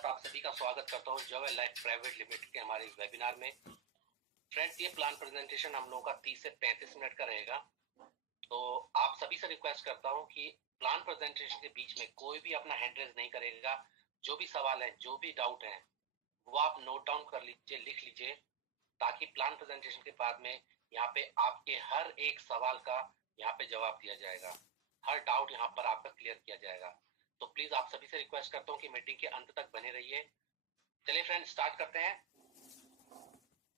साथ आप सभी का स्वागत करता हूं जॉय लाइफ प्राइवेट लिमिटेड के हमारे इस वेबिनार में। फ्रेंड्स, ये प्लान प्रेजेंटेशन हम लोगों का 30 से 35 मिनट का रहेगा। तो आप सभी से रिक्वेस्ट करता हूं कि प्लान प्रेजेंटेशन के बीच में कोई भी अपना हैंड रेज नहीं करेगा। जो भी सवाल है, जो भी डाउट है, वो आप नोट डाउन कर लीजिए, लिख लीजिए, ताकि प्लान प्रेजेंटेशन के बाद में यहाँ पे आपके हर एक सवाल का यहाँ पे जवाब दिया जाएगा, हर डाउट यहाँ पर आपका क्लियर किया जाएगा। तो प्लीज आप सभी से रिक्वेस्ट करता हूँ कि मीटिंग के अंत तक बने रहिए। चलिए फ्रेंड, स्टार्ट करते हैं।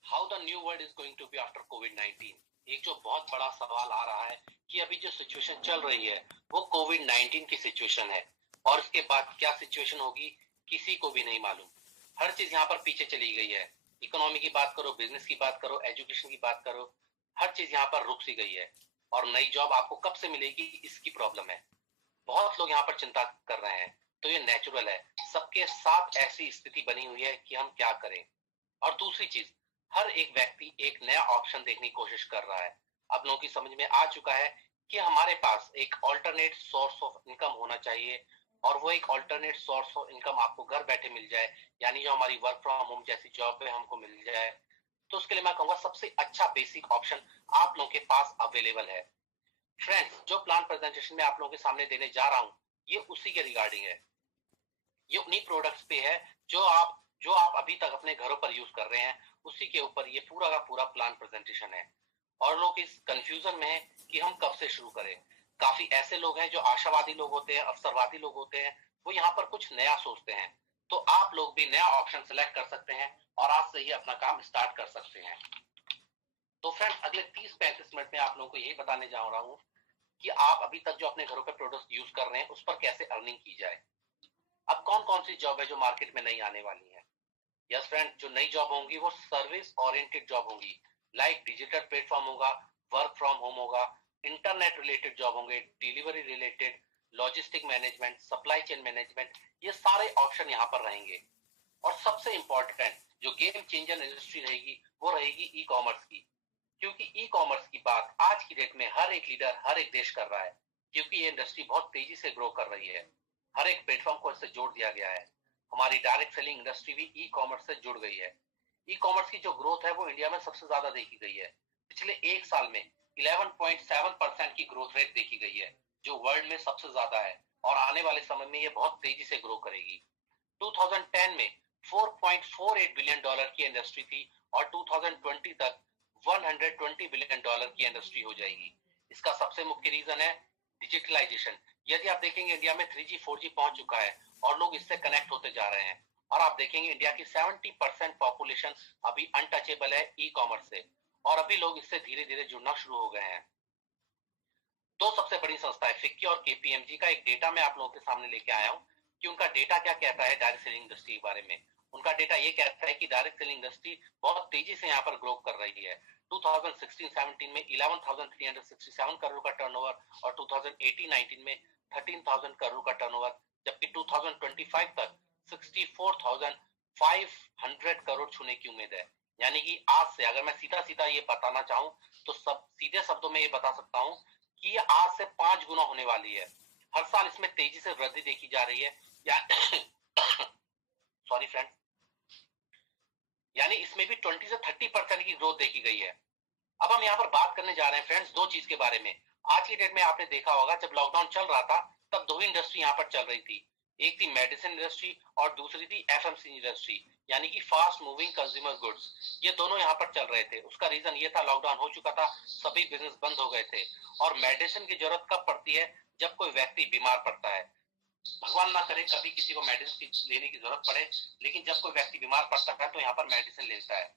How the new world is going to be after कोविड-19। एक जो बहुत बड़ा सवाल आ रहा है कि अभी जो सिचुएशन चल रही है वो कोविड-19 की सिचुएशन है, और इसके बाद क्या सिचुएशन होगी किसी को भी नहीं मालूम। हर चीज यहाँ पर पीछे चली गई है। इकोनॉमी की बात करो, बिजनेस की बात करो, एजुकेशन की बात करो, हर चीज यहाँ पर रुक सी गई है। और नई जॉब आपको कब से मिलेगी, इसकी प्रॉब्लम है। बहुत लोग यहाँ पर चिंता कर रहे हैं। तो ये नेचुरल है, सबके साथ ऐसी स्थिति बनी हुई है कि हम क्या करें। और दूसरी चीज, हर एक व्यक्ति एक नया ऑप्शन देखने की कोशिश कर रहा है। अब लोगों की समझ में आ चुका है कि हमारे पास एक ऑल्टरनेट सोर्स ऑफ इनकम होना चाहिए, और वो एक ऑल्टरनेट सोर्स ऑफ इनकम आपको घर बैठे मिल जाए, यानी जो हमारी वर्क फ्रॉम होम जैसी जॉब है हमको मिल जाए। तो उसके लिए मैं कहूंगा सबसे अच्छा बेसिक ऑप्शन आप लोगों के पास अवेलेबल है। फ्रेंड्स, जो प्लान प्रेजेंटेशन में आप लोगों के सामने देने जा रहा हूं, ये उसी के रिगार्डिंग है। ये उन्हीं प्रोडक्ट्स पे है जो आप अभी तक अपने घरों पर यूज कर रहे हैं, उसी के ऊपर ये पूरा का पूरा प्लान प्रेजेंटेशन है। और लोग इस कंफ्यूजन में है कि हम कब से शुरू करें। काफी ऐसे लोग हैं जो आशावादी लोग होते हैं, अवसरवादी लोग होते हैं, वो यहाँ पर कुछ नया सोचते हैं। तो आप लोग भी नया ऑप्शन सेलेक्ट कर सकते हैं और आज से ही अपना काम स्टार्ट कर सकते हैं। तो फ्रेंड्स, अगले 30-35 मिनट में आप लोगों को यही बताने जा रहा हूँ कि आप अभी तक जो अपने घरों पे प्रोडक्ट यूज कर रहे हैं उस पर कैसे अर्निंग की जाए। अब कौन कौन सी जॉब है जो मार्केट में नई आने वाली है। यस फ्रेंड, जो नई जॉब होंगी वो सर्विस ओरिएंटेड जॉब होंगी। लाइक डिजिटल प्लेटफॉर्म होगा, वर्क फ्रॉम होम होगा, इंटरनेट रिलेटेड जॉब होंगे, delivery related, logistic management, supply chain management, ये सारे ऑप्शन यहाँ पर रहेंगे। और सबसे इंपॉर्टेंट जो गेम चेंजर इंडस्ट्री रहेगी वो रहेगी ई कॉमर्स की। क्योंकि ई कॉमर्स की बात आज की डेट में हर एक लीडर, हर एक देश कर रहा है, क्योंकि ये इंडस्ट्री बहुत तेजी से ग्रो कर रही है। हर एक प्लेटफॉर्म को इससे जोड़ दिया गया है। हमारी डायरेक्ट सेलिंग इंडस्ट्री भी ई कॉमर्स से जुड़ गई है। ई कॉमर्स की जो ग्रोथ है वो इंडिया में सबसे ज्यादा देखी गई है। पिछले एक साल में 11.7% की ग्रोथ रेट देखी गई है, जो वर्ल्ड में सबसे ज्यादा है। और आने वाले समय में ये बहुत तेजी से ग्रो करेगी। 2010 में $4.48 बिलियन की इंडस्ट्री थी, और 2020 तक $120 बिलियन की इंडस्ट्री हो जाएगी। इसका सबसे मुख्य रीजन है डिजिटलाइजेशन। यदि आप देखेंगे, इंडिया में 3G 4G पहुंच चुका है और लोग इससे कनेक्ट होते जा रहे हैं। और आप देखेंगे इंडिया की 70% पॉपुलेशन अभी अनटचेबल है ई कॉमर्स से, और अभी लोग इससे धीरे धीरे जुड़ना शुरू हो गए हैं। दो सबसे बड़ी संस्थाएं फिक्की और केपीएमजी का एक डेटा मैं आप लोगों के सामने लेके आया हूं कि उनका डेटा क्या कहता है डायरेक्ट सेलिंग इंडस्ट्री के बारे में। उनका डेटा ये कहता है कि डायरेक्ट सेलिंग इंडस्ट्री बहुत तेजी से यहाँ पर ग्रो कर रही है। 2016-17 में 11,367 करोड़ का टर्नओवर, और 2018-19 में 13,000 करोड़ का टर्नओवर, जबकि 2025 तक 64,500 करोड़ छूने की उम्मीद है। यानी कि आज से अगर मैं सीधा सीधा ये बताना चाहूं तो सब सीधे शब्दों में ये बता सकता हूं कि ये आज से 5 गुना होने वाली है। हर साल इसमें तेजी से वृद्धि देखी जा रही है। सॉरी फ्रेंड, यानी इसमें भी 20 से 30% की ग्रोथ देखी गई है। अब हम यहाँ पर बात करने जा रहे हैं फ्रेंड्स दो चीज के बारे में। आज की डेट में आपने देखा होगा, जब लॉकडाउन चल रहा था तब दो ही इंडस्ट्री यहाँ पर चल रही थी। एक थी मेडिसिन इंडस्ट्री और दूसरी थी एफएमसीजी इंडस्ट्री, यानी कि फास्ट मूविंग कंज्यूमर गुड्स। ये दोनों यहाँ पर चल रहे थे। उसका रीजन ये था, लॉकडाउन हो चुका था, सभी बिजनेस बंद हो गए थे। और मेडिसिन की जरूरत कब पड़ती है, जब कोई व्यक्ति बीमार पड़ता है। भगवान ना करे कभी किसी को मेडिसिन लेने की जरूरत पड़े, लेकिन जब कोई व्यक्ति बीमार पड़ता है तो यहाँ पर मेडिसिन लेता है।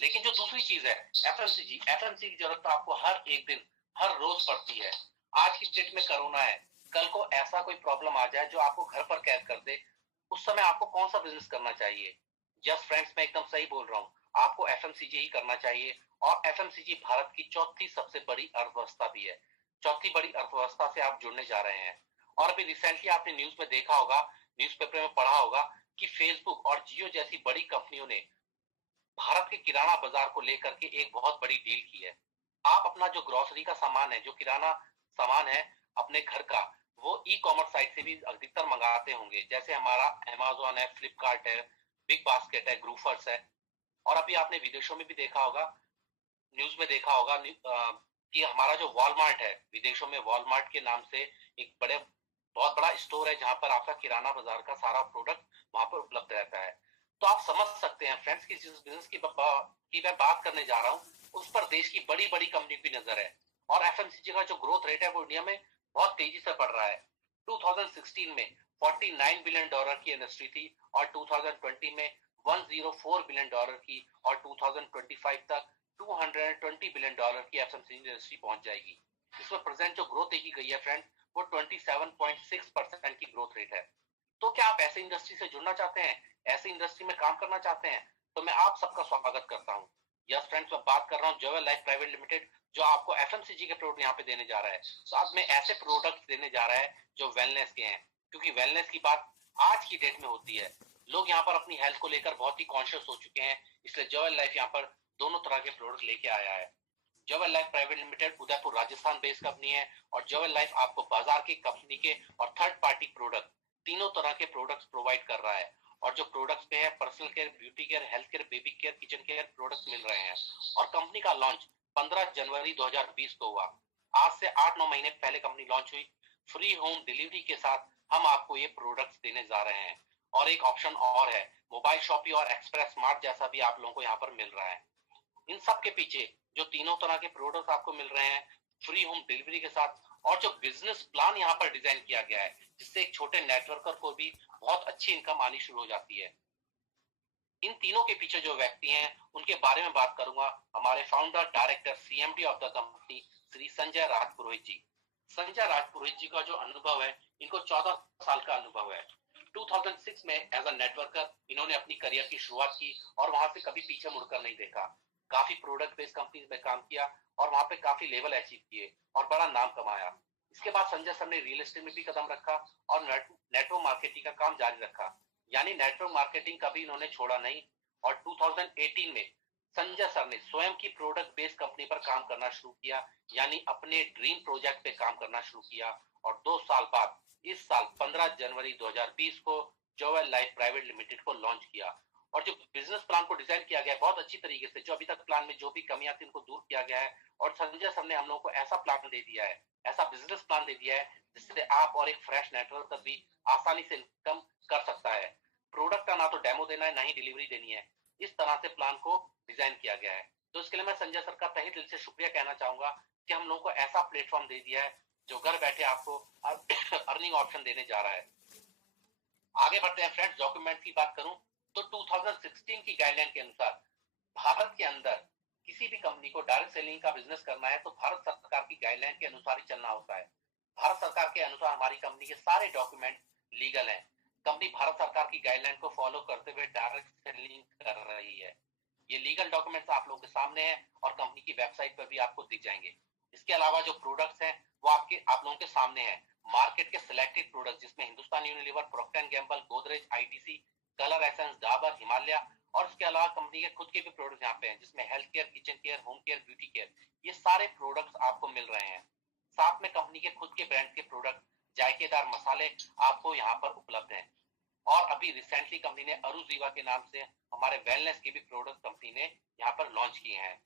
लेकिन जो दूसरी चीज है एफएमसीजी की जरूरत तो आपको हर एक दिन, हर रोज पड़ती है। आज की डेट में कोरोना है, कल को ऐसा कोई प्रॉब्लम आ जाए जो आपको घर पर कैद कर दे, उस समय आपको कौन सा बिजनेस करना चाहिए। जस्ट फ्रेंड्स, मैं एकदम सही बोल रहा हूँ, आपको एफएमसीजी ही करना चाहिए। और एफएमसीजी भारत की चौथी सबसे बड़ी अर्थव्यवस्था भी है। चौथी बड़ी अर्थव्यवस्था से आप जुड़ने जा रहे हैं। और अभी रिसेंटली आपने न्यूज में देखा होगा, न्यूज़पेपर में पढ़ा होगा कि फेसबुक और जियो जैसी बड़ी कंपनियों ने भारत के किराना बाजार को लेकर के एक बहुत बड़ी डील की है। आप अपना जो ग्रोसरी का सामान है, जो किराना सामान है अपने घर का, वो ई कॉमर्स साइट से भी अधिकतर मंगाते होंगे, जैसे हमारा अमेजोन है, फ्लिपकार्ट है, बिग बास्केट है, ग्रूफर्स है। और अभी आपने विदेशों में भी देखा होगा, न्यूज में देखा होगा कि हमारा जो वॉलमार्ट है, विदेशों में वॉलमार्ट के नाम से एक बहुत बड़ा स्टोर है जहां पर आपका किराना बाजार का सारा प्रोडक्ट वहां पर उपलब्ध रहता है। तो आप समझ सकते हैं फ्रेंड्स कि जिस बिजनेस की मैं बात करने जा रहा हूँ उस पर देश की बड़ी बड़ी कंपनी की नजर है। और एफएमसीजी का जो ग्रोथ रेट है वो इंडिया में बहुत तेजी से बढ़ रहा है। 2016 में $49 बिलियन की इंडस्ट्री थी और 2020 में $104 बिलियन की, और 2025 तक $220 बिलियन की एफएमसीजी इंडस्ट्री पहुंच जाएगी। इसमें प्रेजेंट जो ग्रोथ देखी गई है फ्रेंड, वो 27.6% की ग्रोथ रेट है। तो क्या आप ऐसे इंडस्ट्री से जुड़ना चाहते हैं, ऐसी इंडस्ट्री में काम करना चाहते हैं, तो मैं आप सबका स्वागत करता हूँ। यस फ्रेंड्स, मैं बात कर रहा हूँ जोवेल लाइफ प्राइवेट लिमिटेड, जो आपको एफएमसीजी के प्रोडक्ट यहाँ पे देने जा रहा है। साथ में ऐसे प्रोडक्ट्स देने जा रहा है जो वेलनेस के हैं, क्योंकि वेलनेस की बात आज की डेट में होती है। लोग यहाँ पर अपनी हेल्थ को लेकर बहुत ही कॉन्शियस हो चुके हैं, इसलिए जोवेल लाइफ यहाँ पर दोनों तरह के प्रोडक्ट लेके आया है। Jovel life private limited Udaipur Rajasthan based company है, और जोवेल लाइफ आपको बाजार की कंपनी के और थर्ड पार्टी प्रोडक्ट तीनों तरह के प्रोडक्ट्स प्रोवाइड कर रहा है। और जो प्रोडक्ट्स पे है, personal care, beauty care, health care, baby care, kitchen care products मिल रहे हैं। और कंपनी का लॉन्च 15 जनवरी 2020 को हुआ। आज से 8-9 महीने पहले कंपनी लॉन्च हुई। फ्री होम डिलीवरी के साथ हम आपको ये प्रोडक्ट्स देने जा रहे हैं। और एक ऑप्शन और है, मोबाइल शॉपिंग और एक्सप्रेस स्मार्ट जैसा भी आप लोगों को यहाँ पर मिल रहा है। इन सब के पीछे जो तीनों तरह के प्रोडक्ट आपको मिल रहे हैं फ्री होम डिलीवरी के साथ, और जो बिजनेस प्लान यहाँ पर डिजाइन किया गया है, जिससे एक छोटे नेटवर्कर को भी बहुत अच्छी इनकम आनी शुरू हो जाती है। इन तीनों के पीछे जो व्यक्ति हैं उनके बारे में बात करूंगा। हमारे founder, director, CMD of the company Shri Sanjay Rajpurohit ji. Sanjay Rajpurohit ji का जो अनुभव है, इनको 14 साल का अनुभव है। 2006 में एज अ नेटवर्कर इन्होंने अपनी करियर की शुरुआत की और वहां से कभी पीछे मुड़कर नहीं देखा। काफी प्रोडक्ट बेस्ड कंपनी में काम किया और वहां पे काफी लेवल अचीव किए और बड़ा नाम कमाया। इसके बाद संजय सर ने रियल एस्टेट में भी कदम रखा और नेटवर्क मार्केटिंग का काम जारी रखा, यानी नेटवर्क मार्केटिंग कभी इन्होंने छोड़ा नहीं। और 2018 में संजय सर ने स्वयं की प्रोडक्ट बेस्ड कंपनी पर काम करना शुरू किया, यानी अपने ड्रीम प्रोजेक्ट पे काम करना शुरू किया। और 2 साल बाद इस साल 15 जनवरी 2020 को जोवेल लाइफ प्राइवेट लिमिटेड को लॉन्च किया। और जो बिजनेस प्लान को डिजाइन किया गया है बहुत अच्छी तरीके से, जो अभी तक प्लान में जो भी कमियां थी उनको दूर किया गया है। और संजय सर ने हम लोगों को ऐसा प्लान दे दिया है, ऐसा बिजनेस प्लान दे दिया है जिससे आप और एक फ्रेश नेटवर्क भी आसानी से इनकम कर सकता है। प्रोडक्ट का ना तो डेमो देना है, ना ही डिलीवरी देनी है। इस तरह से प्लान को डिजाइन किया गया है। तो इसके लिए मैं संजय सर का तहे दिल से शुक्रिया कहना चाहूंगा कि हम लोगों को ऐसा प्लेटफॉर्म दे दिया है जो घर बैठे आपको अर्निंग ऑप्शन देने जा रहा है। आगे बढ़ते हैं फ्रेंड्स। डॉक्यूमेंट की बात करूं तो 2016 की गाइडलाइन के अनुसार भारत के अंदर किसी भी कंपनी को डायरेक्ट सेलिंग का बिजनेस करना है तो भारत सरकार की गाइडलाइन के अनुसार ही चलना होता है। भारत सरकार के अनुसार हमारी कंपनी के सारे डॉक्यूमेंट लीगल हैं। कंपनी भारत सरकार की गाइडलाइन को फॉलो करते हुए डायरेक्ट सेलिंग कर रही है। ये लीगल डॉक्यूमेंट्स आप लोगों के सामने हैं और कंपनी की वेबसाइट पर भी आपको दिख जाएंगे। इसके अलावा जो प्रोडक्ट्स हैं वो आप लोगों के सामने हैं। मार्केट के सिलेक्टेड प्रोडक्ट जिसमें Hindustan Unilever, proctor and Gamble, Godrej, ITC, colour essence, Dabur, Himalaya, और इसके अलावा कंपनी के खुद के भी प्रोडक्ट यहाँ पे हैं जिसमें health care, kitchen care, home care, beauty care, ये सारे प्रोडक्ट्स आपको मिल रहे हैं। साथ में कंपनी के खुद के ब्रांड के प्रोडक्ट, जायकेदार मसाले आपको यहाँ पर उपलब्ध हैं। और अभी रिसेंटली कंपनी ने अरुजीवा के नाम से हमारे वेलनेस के भी प्रोडक्ट कंपनी ने यहाँ पर लॉन्च किए हैं।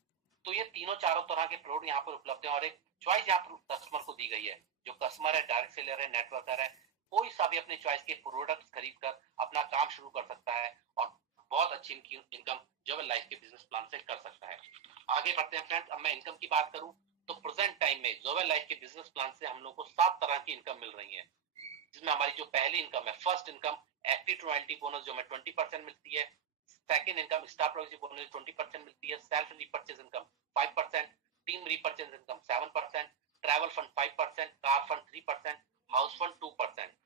तो ये तीनों चारों तरह के प्रोडक्ट यहाँ पर उपलब्ध है और एक चॉइस यहाँ पर कस्टमर को दी गई है। जो कस्टमर है, डायरेक्ट सेलर है, नेटवर्कर है, कोई सा भी अपने चॉइस के प्रोडक्ट्स खरीद कर अपना काम शुरू कर सकता है और बहुत अच्छी इनकम जोवेल लाइफ के बिजनेस प्लान से कर सकता है। आगे बढ़ते हैं फ्रेंड्स। अब मैं इनकम की बात करूं तो प्रेजेंट टाइम में जोवेल लाइफ के बिजनेस प्लान से हम लोग को 7 तरह की इनकम मिल रही है, जिसमें हमारी जो पहली इनकम है, first income, active two royalty bonus जो हमें 20% मिलती है। Second income, star project bonus 20% मिलती है। Self repurchase income 5%, team repurchase income 7%, travel fund 5%, car fund 3%, house fund 2%।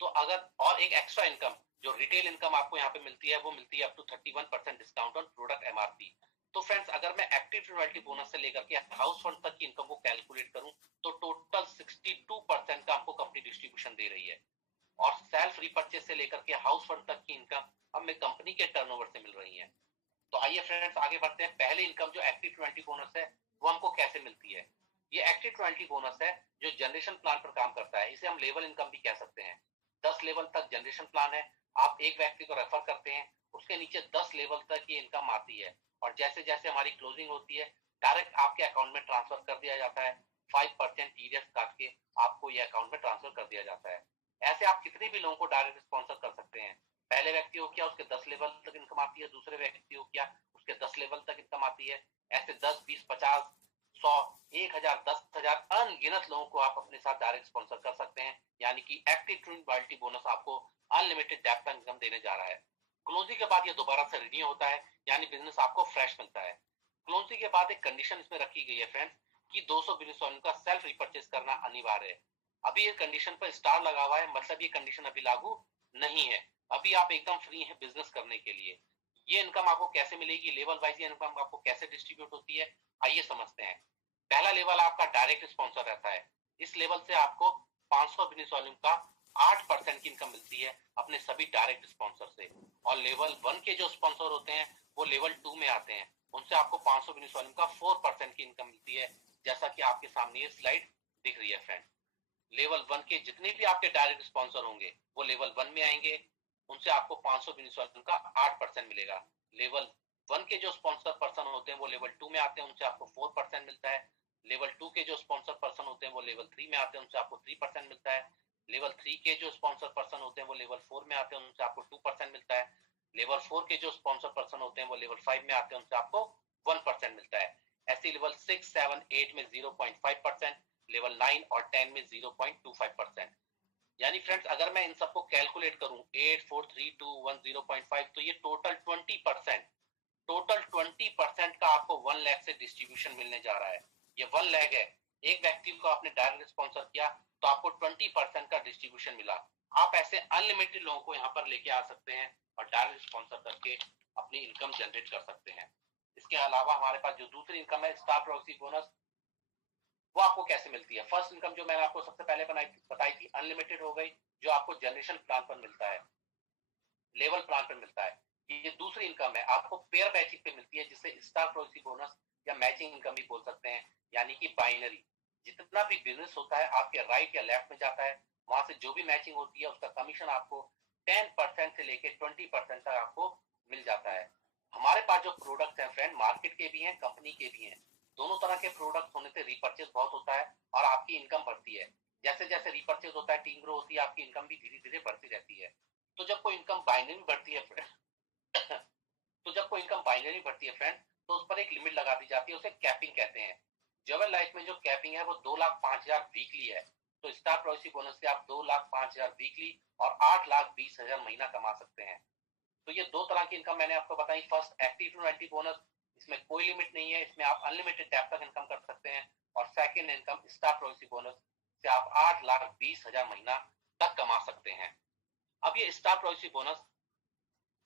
तो अगर और एक एक्स्ट्रा इनकम जो रिटेल इनकम आपको यहाँ पे मिलती है, वो मिलती है up to 31% discount on product MRP. तो फ्रेंड्स, अगर मैं एक्टिव रॉयल्टी बोनस से लेकर के हाउस फंड तक की इनकम को कैलकुलेट करूं तो टोटल 62% का आपको कंपनी डिस्ट्रीब्यूशन दे रही है। और सेल्फ रिपर्चेज से लेकर के हाउस फंड तक की इनकम हमें कंपनी के टर्नओवर से मिल रही है। तो आइए फ्रेंड्स आगे बढ़ते हैं। पहली इनकम जो एक्टिव 20 बोनस है वो हमको कैसे मिलती है। ये एक्टिव 20 बोनस है जो जनरेशन प्लान पर काम करता है। इसे हम लेवल इनकम भी कह सकते हैं। 10 लेवल तक जनरेशन प्लान है। आप एक व्यक्ति को रेफर करते हैं, उसके नीचे 10 लेवल तक ये इनकम आती है और जैसे जैसे हमारी क्लोजिंग होती है डायरेक्ट आपके अकाउंट में ट्रांसफर कर दिया जाता है। 5% टीडीएस काट के आपको ये अकाउंट में ट्रांसफर कर दिया जाता है। ऐसे आप कितने भी लोगों को डायरेक्ट स्पॉन्सर कर सकते हैं। पहले व्यक्ति हो किया उसके 10 लेवल तक इनकम आती है, दूसरे व्यक्ति हो किया उसके 10 लेवल तक इनकम आती है। ऐसे 10, 20, 50, 100, 1000, 10,000 अनगिनत लोगों को आप अपने साथ डायरेक्ट स्पॉन्सर कर सकते हैं। यानी कि एक्टिव लॉयल्टी बोनस आपको अनलिमिटेड डेप्थ इनकम देने जा रहा है। क्लोजिंग के बाद ये दोबारा से रिन्यू होता है, यानी बिजनेस आपको फ्रेश मिलता है। क्लोजिंग के बाद एक कंडीशन इसमें रखी गई है फ्रेंड्स कि 200 बिजनेस का सेल्फ रिपर्चेस करना अनिवार्य है। अभी ये कंडीशन पर स्टार लगा हुआ है, मतलब ये कंडीशन अभी लागू नहीं है। अभी आप एकदम फ्री हैं बिजनेस करने के लिए। ये इनकम आपको कैसे मिलेगी, लेवल वाइज ये इनकम आपको कैसे डिस्ट्रीब्यूट होती है, आइए समझते हैं। पहला लेवल आपका डायरेक्ट स्पॉन्सर रहता है। इस लेवल से आपको 500 बिजनेस वॉल्यूम का 8% की इनकम मिलती है अपने सभी डायरेक्ट स्पॉन्सर से। और लेवल 1 के जो स्पॉन्सर होते हैं वो लेवल 2 में आते हैं, उनसे आपको 500 बिजनेस वॉल्यूम का 4% की इनकम मिलती है, जैसा कि आपके सामने ये स्लाइड दिख रही है फ्रेंड। लेवल 1 के जितने भी आपके डायरेक्ट स्पॉन्सर होंगे वो लेवल 1 में आएंगे, उनसे आपको 500 बिजनेस वॉल्यूम का 8% मिलेगा। लेवल 1 के जो स्पॉन्सर पर्सन होते हैं वो लेवल 2 में आते हैं, उनसे आपको 4% मिलता है। लेवल 2 के जो स्पॉन्सर पर्सन होते हैं वो लेवल 3 में आते हैं, उनसे आपको 3% मिलता है। लेवल 3 के जो स्पॉन्सर पर्सन होते हैं वो लेवल 4 में आते हैं, उनसे आपको 2% मिलता है। लेवल 4 के जो स्पॉन्सर पर्सन होते हैं वो लेवल 5 में आते हैं, उनसे आपको 1% मिलता है। ऐसे लेवल 6, 7, 8 में 0.5%, लेवल 9 और 10 में 0.25%। यानी फ्रेंड्स अगर मैं इन सबको कैलकुलेट करूं 8, 4, 3, 2, 1, 0.5 तो ये टोटल 20% का आपको 1 लाख से डिस्ट्रीब्यूशन मिलने जा रहा है। ये 1 लाख है। एक व्यक्ति को आपने डायरेक्ट स्पॉन्सर किया तो आपको 20% का डिस्ट्रीब्यूशन मिला। आप ऐसे अनलिमिटेड लोगों को यहाँ पर लेके आ सकते हैं और डायरेक्ट स्पॉन्सर करके अपनी इनकम जनरेट कर सकते हैं। इसके अलावा हमारे पास जो दूसरी इनकम है स्टार प्रॉक्सी बोनस, वो आपको कैसे मिलती है। फर्स्ट इनकम जो मैंने आपको सबसे पहले बताई थी अनलिमिटेड हो गई, जो आपको जनरेशन प्लान पर मिलता है, लेवल प्लान पर मिलता है। ये दूसरी इनकम है आपको पेयर मैचिंग पे मिलती है, जिसे स्टार प्रॉक्सी बोनस या मैचिंग इनकम भी बोल सकते हैं। यानी कि बाइनरी जितना भी बिजनेस होता है आपके राइट या लेफ्ट में जाता है, वहां से जो भी मैचिंग होती है उसका कमीशन आपको 10% से लेके 20% तक आपको मिल जाता है। हमारे पास जो प्रोडक्ट है फ्रेंड मार्केट के भी हैं कंपनी के भी हैं, दोनों तरह के प्रोडक्ट होने से रिपर्चेज बहुत होता है और आपकी इनकम बढ़ती है। जैसे जैसे रिपर्चेज होता है टीम ग्रो होती है, आपकी इनकम भी धीरे धीरे बढ़ती रहती है। तो जब कोई इनकम बाइनरी बढ़ती है तो जब कोई इनकम बाइनरी बढ़ती है फ्रेंड तो उस पर एक लिमिट लगा दी जाती है, उसे कैपिंग कहते हैं। जवेल लाइफ में जो कैपिंग है वो 2,05,000 वीकली है। तो स्टार प्रॉक्सी बोनस से आप 2,05,000 वीकली और 8,20,000 महीना कमा सकते हैं। तो ये दो तरह की इनकम मैंने आपको बताई। फर्स्ट एक्टिव टू 90 बोनस, इसमें कोई लिमिट नहीं है, इसमें आप अनलिमिटेड डेप्थ तक इनकम कर सकते हैं। और second income star proxy bonus से आप 8,20,000 महीना तक कमा सकते हैं। अब ये स्टार प्रॉक्सी बोनस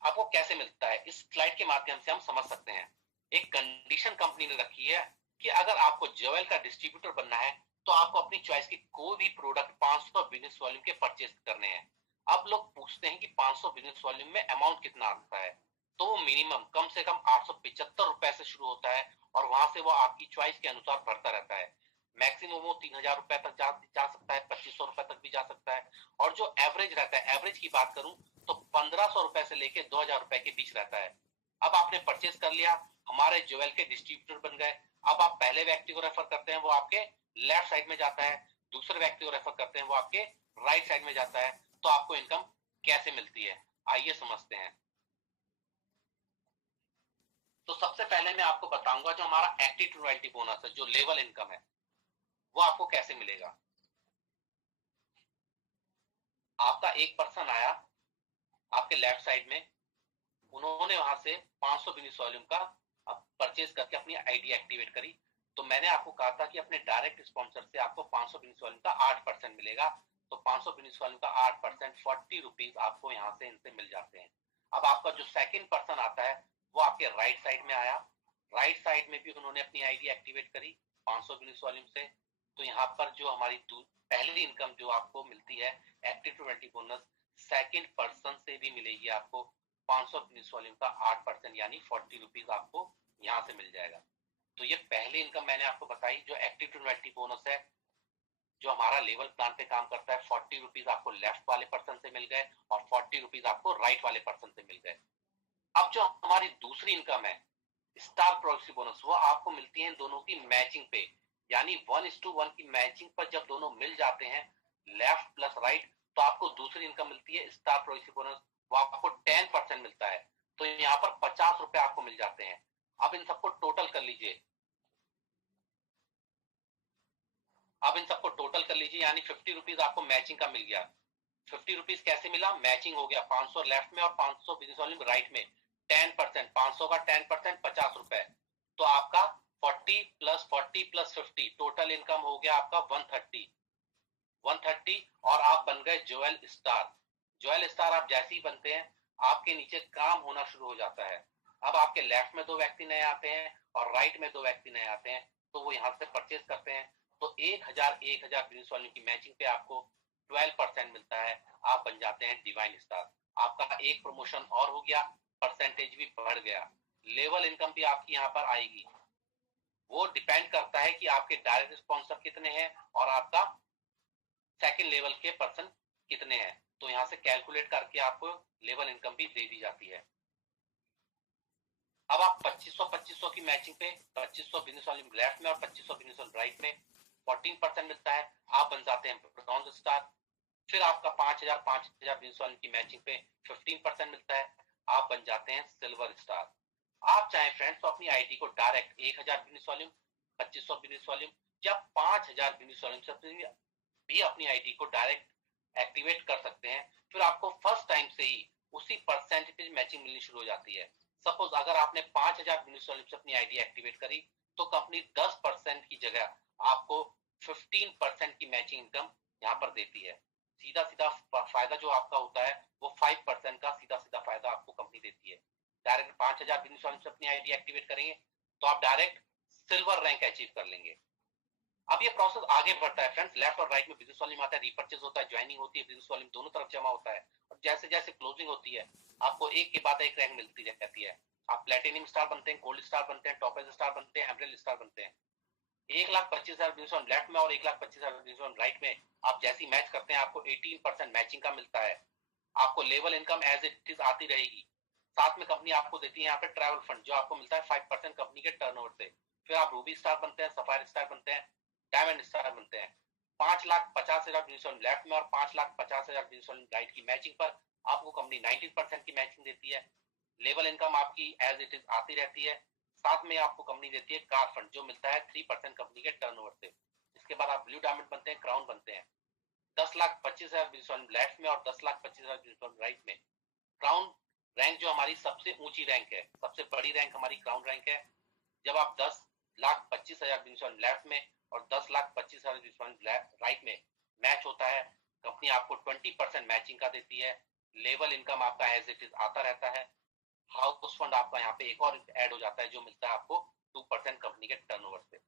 आपको कैसे मिलता है इस स्लाइड के माध्यम से हम समझ सकते हैं। एक कंडीशन कंपनी ने रखी है कि अगर आपको ज्वेल का डिस्ट्रीब्यूटर बनना है तो आपको अपनी चॉइस की कोई भी प्रोडक्ट 500 बिजनेस वॉल्यूम के परचेज करने हैं। अब लोग पूछते हैं कि 500 बिजनेस वॉल्यूम में अमाउंट कितना आता है, तो वो मिनिमम कम से कम 875 रुपए से शुरू होता है और वहां से वो आपकी चॉइस के अनुसार बढ़ता रहता है। मैक्सिमम वो 3,000 रुपए तक जा सकता है, 2,500 रुपए तक भी जा सकता है। और जो एवरेज रहता है, एवरेज की बात करूं तो 1,500 रुपए से लेके 2,000 रुपए के बीच रहता है। अब आपने परचेज कर लिया, हमारे ज्वेल के डिस्ट्रीब्यूटर बन गए। अब आप पहले व्यक्ति को रेफर करते हैं वो आपके लेफ्ट साइड में जाता है, दूसरे व्यक्ति को रेफर करते हैं वो आपके राइट साइड में जाता है। तो आपको इनकम कैसे मिलती है आइए समझते हैं। तो सबसे पहले मैं आपको बताऊंगा जो हमारा एक्टिव टू 90 बोनस है, जो लेवल इनकम है, वो आपको कैसे मिलेगा। आपका एक पर्सन आया आपके लेफ्ट साइड में, उन्होंने वहां से 500 बिजनेस वॉल्यूम का परचेज करके अपनी आईडी एक्टिवेट करी। तो मैंने आपको कहा था कि अपने डायरेक्ट स्पॉन्सर से आपको 500 बिजनेस वॉल्यूम का 8% मिलेगा। तो 500 बिजनेस वॉल्यूम का 8% 40 रुपीज आपको यहाँ से इनसे मिल जाते हैं। अब आपका जो सेकंड पर्सन आता है वो आपके राइट साइड में आया, राइट साइड में भी उन्होंने अपनी आईडी एक्टिवेट करी 500 बिजनेस वॉल्यूम से। तो यहाँ पर जो हमारी पहली इनकम जो आपको मिलती है एक्टिव टू 20 बोनस, सेकंड पर्सन से भी मिलेगी आपको 500 बिजनेस वॉल्यूम का 8% यानी 40 रुपीज आपको यहाँ से मिल जाएगा। तो ये पहली इनकम मैंने आपको बताई जो एक्टिव टू इन्वेंटरी बोनस है, जो हमारा लेवल प्लान पे काम करता है। 40 रुपीज आपको लेफ्ट वाले पर्सन से मिल गए और 40 रुपीज आपको राइट वाले पर्सन से मिल गए। अब जो हमारी दूसरी इनकम है स्टार प्रोग्रेसिव बोनस, वो आपको मिलती है दोनों की मैचिंग पे, यानी 1:1 की मैचिंग पर जब दोनों मिल जाते हैं लेफ्ट प्लस राइट, तो आपको दूसरी इनकम मिलती है स्टार प्रोग्रेसिव बोनस, वो आपको 10% मिलता है। तो यहाँ पर 50 रुपए आपको मिल जाते हैं। अब इन सबको टोटल कर लीजिए, अब इन सबको टोटल कर लीजिए, यानी 50 रुपीज आपको मैचिंग का मिल गया। 50 रुपीज कैसे मिला? मैचिंग हो गया, 500 लेफ्ट में और 500 बिजनेस वाले में राइट में। 10%, 500 का 10% 50 रुपए, तो आपका 40 प्लस 50 टोटल इनकम हो गया आपका 130 और आप बन गए जोएल स्टार। जोएल स्टार आप जैसे ही बनते हैं आपके नीचे काम होना शुरू हो जाता है। अब आपके लेफ्ट में 2 व्यक्ति नए आते हैं और राइट में 2 व्यक्ति नए आते हैं, तो वो यहाँ से परचेज करते हैं। तो 1000 बिजनेस वालों की मैचिंग पे आपको 12% मिलता है, आप बन जाते हैं डिवाइन स्टार। आपका एक प्रमोशन और हो गया, परसेंटेज भी बढ़ गया, लेवल इनकम भी आपकी यहाँ पर आएगी। वो डिपेंड करता है कि आपके डायरेक्ट स्पॉन्सर कितने हैं और आपका सेकंड लेवल के पर्सन कितने हैं, तो यहाँ से कैलकुलेट करके आपको लेवल इनकम भी दे दी जाती है। अब आप 2500 की मैचिंग पे 2500 बिजनेस वाले लेफ्ट में और 2500 बिजनेस वाले राइट में 14% मिलता है, आप बन जाते हैं ब्रॉन्ज स्टार। फिर आपका 5000 बिजनेस वाले की मैचिंग पे 15% मिलता है, आप बन जाते हैं सिल्वर स्टार। आप चाहे फ्रेंड्स तो अपनी आईडी को direct 1000 business volume, 2500 business volume या 5000 बिजनेस वॉल्यूम भी अपनी आईडी को डायरेक्ट एक्टिवेट कर सकते हैं। फिर आपको फर्स्ट टाइम से ही उसी परसेंटेज मैचिंग मिलनी शुरू हो जाती है। सपोज अगर आपने 5000 बिजनेस वॉल्यूम से अपनी आईडी एक्टिवेट करी तो कंपनी 10% की जगह आपको 15% की मैचिंग इनकम यहाँ पर देती है। सीधा सीधा फायदा जो आपका होता है वो 5% का सीधा सीधा फायदा आपको कंपनी देती है। डायरेक्ट 5000 बिजनेस वॉल्यूम से अपनी आईडी एक्टिवेट करेंगे तो आप डायरेक्ट सिल्वर रैंक अचीव कर लेंगे। अब ये प्रोसेस आगे बढ़ता है फ्रेंड्स, लेफ्ट और राइट में बिजनेस वॉल्यूम आता है, रिपर्चेज होता है, ज्वाइनिंग होती है, बिजनेस वॉल्यूम दोनों तरफ जमा होता है और जैसे जैसे क्लोजिंग होती है आपको एक के बाद एक रैंक मिलती रहती है। आप प्लेटिनियम स्टार बनते हैं, गोल्ड स्टार बनते हैं, टॉपेज स्टार बनते हैं, एमरल्ड स्टार बनते हैं। 1,25,000 बिजनेस वॉल्यूम लेफ्ट में और 1,25,000 बिजनेस वॉल्यूम राइट में आप जैसी मैच करते हैं आपको 18% मैचिंग का मिलता है। आपको level income as it is आती रहेगी। साथ में कंपनी आपको देती है यहाँ पे ट्रैवल फंड जो आपको मिलता है 5% कंपनी के टर्नओवर से। फिर आप रूबी स्टार बनते हैं, सफायर स्टार बनते हैं, डायमंड स्टार बनते हैं। 5,50,000 बिजनेस वॉल्यूम लेफ्ट में और 5,50,000 बिजनेस वॉल्यूम राइट की मैचिंग पर आपको कंपनी 19% की मैचिंग देती है। लेवल इनकम आपकी एज इट इज आती रहती है। साथ में आपको कंपनी देती है कार फंड जो मिलता है 3% कंपनी के टर्नओवर से। इसके बाद आप ब्लू डायमंड बनते हैं, क्राउन बनते हैं। 10,25,000 बिजनेस वॉल्यूम लेफ्ट में और 10,25,000 बिजनेस वॉल्यूम राइट में। क्राउन रैंक जो हमारी सबसे ऊंची रैंक है, सबसे बड़ी रैंक हमारी क्राउन रैंक है। जब आप 10,25,000 बिजनेस वॉल्यूम लेफ्ट में और 10,25,000 बिजनेस वॉल्यूम राइट में मैच होता है, कंपनी आपको 20% मैचिंग का देती है। लेवल इनकम आपका एज इट इज आता रहता है। हाउस फंड आपका यहाँ पे एक और ऐड हो जाता है जो मिलता है आपको 2% कंपनी के टर्नओवर से।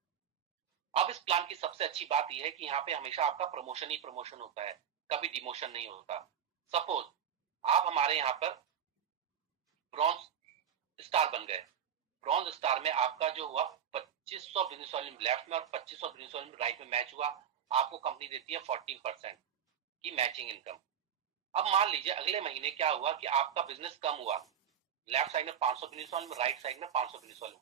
अब इस प्लान की सबसे अच्छी बात यह है कि यहाँ पे हमेशा आपका प्रमोशन ही प्रमोशन होता है, कभी डिमोशन नहीं होता। सपोज आप हमारे यहाँ पर ब्रॉन्ज स्टार बन गए, ब्रॉन्ज स्टार में आपका जो हुआ 2500 बिजनेस वॉल्यूम लेफ्ट में और 2500 बिजनेस वॉल्यूम राइट में मैच हुआ, आपको कंपनी देती है 14% की मैचिंग इनकम। अब मान लीजिए अगले महीने क्या हुआ कि आपका बिजनेस कम हुआ, लेफ्ट साइड में 500 बिजनेस वॉल्यूम, राइट साइड में 500 बिजनेस वॉल्यूम,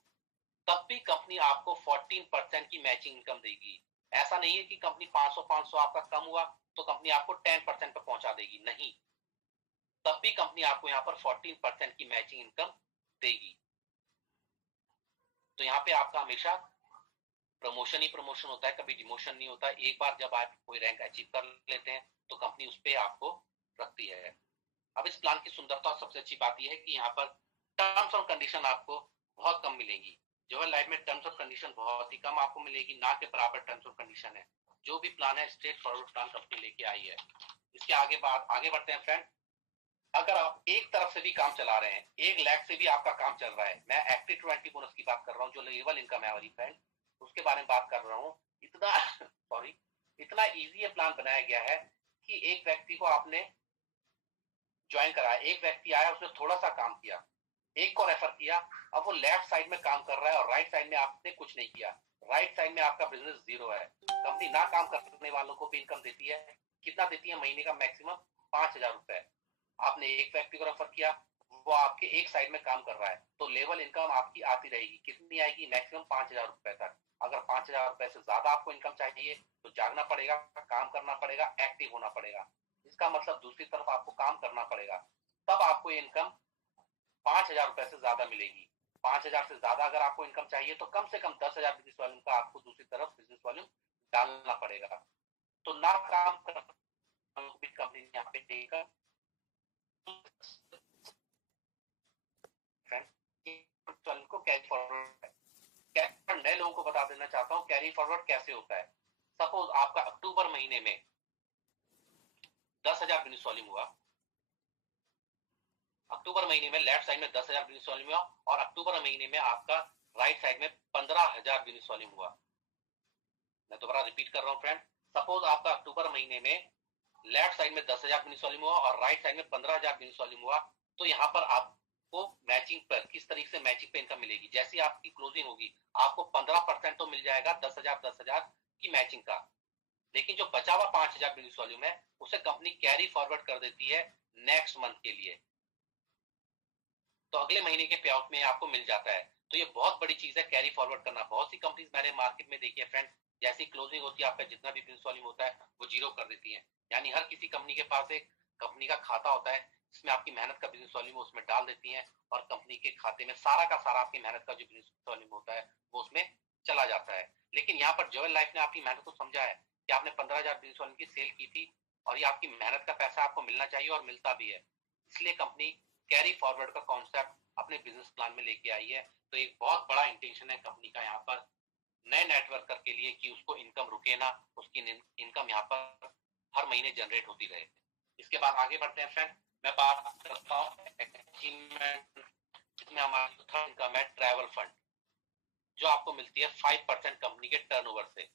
तब भी कंपनी आपको 14% की मैचिंग इनकम देगी। ऐसा नहीं है कि कंपनी 500 आपका कम हुआ तो कंपनी आपको 10% पे पहुंचा देगी, नहीं, तब भी कंपनी आपको यहाँ पर 14% की मैचिंग इनकम देगी। तो यहाँ पे आपका हमेशा प्रमोशन ही प्रमोशन होता है, कभी डिमोशन नहीं होता। एक बार जब आप कोई रैंक अचीव कर लेते हैं तो कंपनी उस पर आपको रखती है। अब इस प्लान की सुंदरता और सबसे अच्छी बात यह है कि यहाँ पर टर्म्स और कंडीशन आपको बहुत कम मिलेगी। जोएल लाइफ में टर्म्स और कंडीशन बहुत ही कम आपको मिलेगी, ना के बराबर टर्म्स और कंडीशन है। जो भी प्लान है स्ट्रेट फॉरवर्ड प्लान कंपनी लेके आई है। इसके आगे बढ़ते हैं फ्रेंड। अगर आप एक तरफ से भी काम चला रहे हैं, 1 लाख से भी आपका काम चल रहा है, मैं एक्टिव टू इन्वेंटरी बोनस की बात कर रहा हूँ जो लेवल इनकम है हमारी फ्रेंड, उसके बारे में बात कर रहा हूँ। इतना सॉरी इतना इजी ये प्लान बनाया गया है कि एक व्यक्ति को आपने ज्वाइन कराया, एक व्यक्ति आया उसने थोड़ा सा काम किया, एक को रेफर किया, अब वो लेफ्ट साइड में काम कर रहा है और राइट साइड में आपने कुछ नहीं किया, राइट साइड में आपका बिजनेस जीरो है। कंपनी ना काम करने वालों को भी इनकम देती है, कितना देती है महीने का मैक्सिमम 5,000 रुपए। आपने एक व्यक्ति को रेफर किया, वो आपके एक साइड में काम कर रहा है, तो लेवल इनकम आपकी आती रहेगी, कितनी आएगी, मैक्सिमम 5,000 रुपए तक। अगर 5,000 रुपए से ज्यादा आपको इनकम चाहिए तो जागना पड़ेगा, काम करना पड़ेगा, एक्टिव होना पड़ेगा। इसका मतलब दूसरी तरफ आपको काम करना पड़ेगा, तब आपको इनकम 5,000 रुपए से ज्यादा मिलेगी। 5,000 से ज्यादा अगर आपको इनकम चाहिए तो कम से कम 10,000 बिजनेस वॉल्यूम का आपको दूसरी तरफ बिजनेस वॉल्यूम डालना पड़ेगा। तो ना काम कंपनी यहाँ पे देगा। को कैरी फॉरवर्ड, नए लोगों को बता देना चाहता हूँ कैरी फॉरवर्ड कैसे होता है। सपोज आपका अक्टूबर महीने में 10,000 बिजनेस वॉल्यूम हुआ, अक्टूबर महीने में लेफ्ट साइड में 10,000 बिजनेस वॉल्यूम हुआ और अक्टूबर महीने में आपका राइट साइड में 15,000 बिजनेस वॉल्यूम हुआ। मैं दोबारा रिपीट कर रहा हूँ फ्रेंड, सपोज आपका अक्टूबर महीने में लेफ्ट साइड में 10,000 बिजनेस वॉल्यूम हुआ और राइट साइड में 15,000 बिजनेस वॉल्यूम हुआ, तो यहाँ पर आपको मैचिंग पर किस तरीके से मैचिंग पे इनकम मिलेगी, जैसी आपकी क्लोजिंग होगी आपको 15% तो मिल जाएगा 10,000 की मैचिंग का, लेकिन जो बचा हुआ 5,000 बिजनेस वॉल्यूम है उसे कंपनी कैरी फॉरवर्ड कर देती है नेक्स्ट मंथ के लिए, तो अगले महीने के पे आउट में आपको मिल जाता है। तो ये बहुत बड़ी चीज है कैरी फॉरवर्ड करना। बहुत सी कंपनीज मैंने मार्केट में देखी है फ्रेंड, जैसी क्लोजिंग होती है आपका जितना भी बिजनेस वॉल्यूम होता है वो जीरो कर देती है। यानी हर किसी कंपनी के पास एक कंपनी का खाता होता है जिसमें आपकी मेहनत का बिजनेस वॉल्यूम उसमें डाल देती है और कंपनी के खाते में सारा का सारा आपकी मेहनत का जो बिजनेस वॉल्यूम होता है वो उसमें चला जाता है। लेकिन यहाँ पर ज्वेल लाइफ ने आपकी मेहनत को समझा है कि आपने 15,000 बिजनेस वॉल्यूम की सेल की थी और ये आपकी मेहनत का पैसा आपको मिलना चाहिए और मिलता भी है, इसलिए कंपनी कैरी फॉरवर्ड का कॉन्सेप्ट अपने बिजनेस प्लान में लेके आई है। तो एक बहुत बड़ा इंटेंशन है कंपनी का यहाँ पर नए नेटवर्कर के लिए कि उसको इनकम रुके ना, उसकी इनकम यहाँ पर हर महीने जनरेट होती रहे। इसके बाद आगे बढ़ते हैं फ्रेंड, मैं बात करता हूँ इसमें हमारी थर्ड इनकम है ट्रैवल फंड, जो आपको मिलती है 5% कंपनी के टर्नओवर से।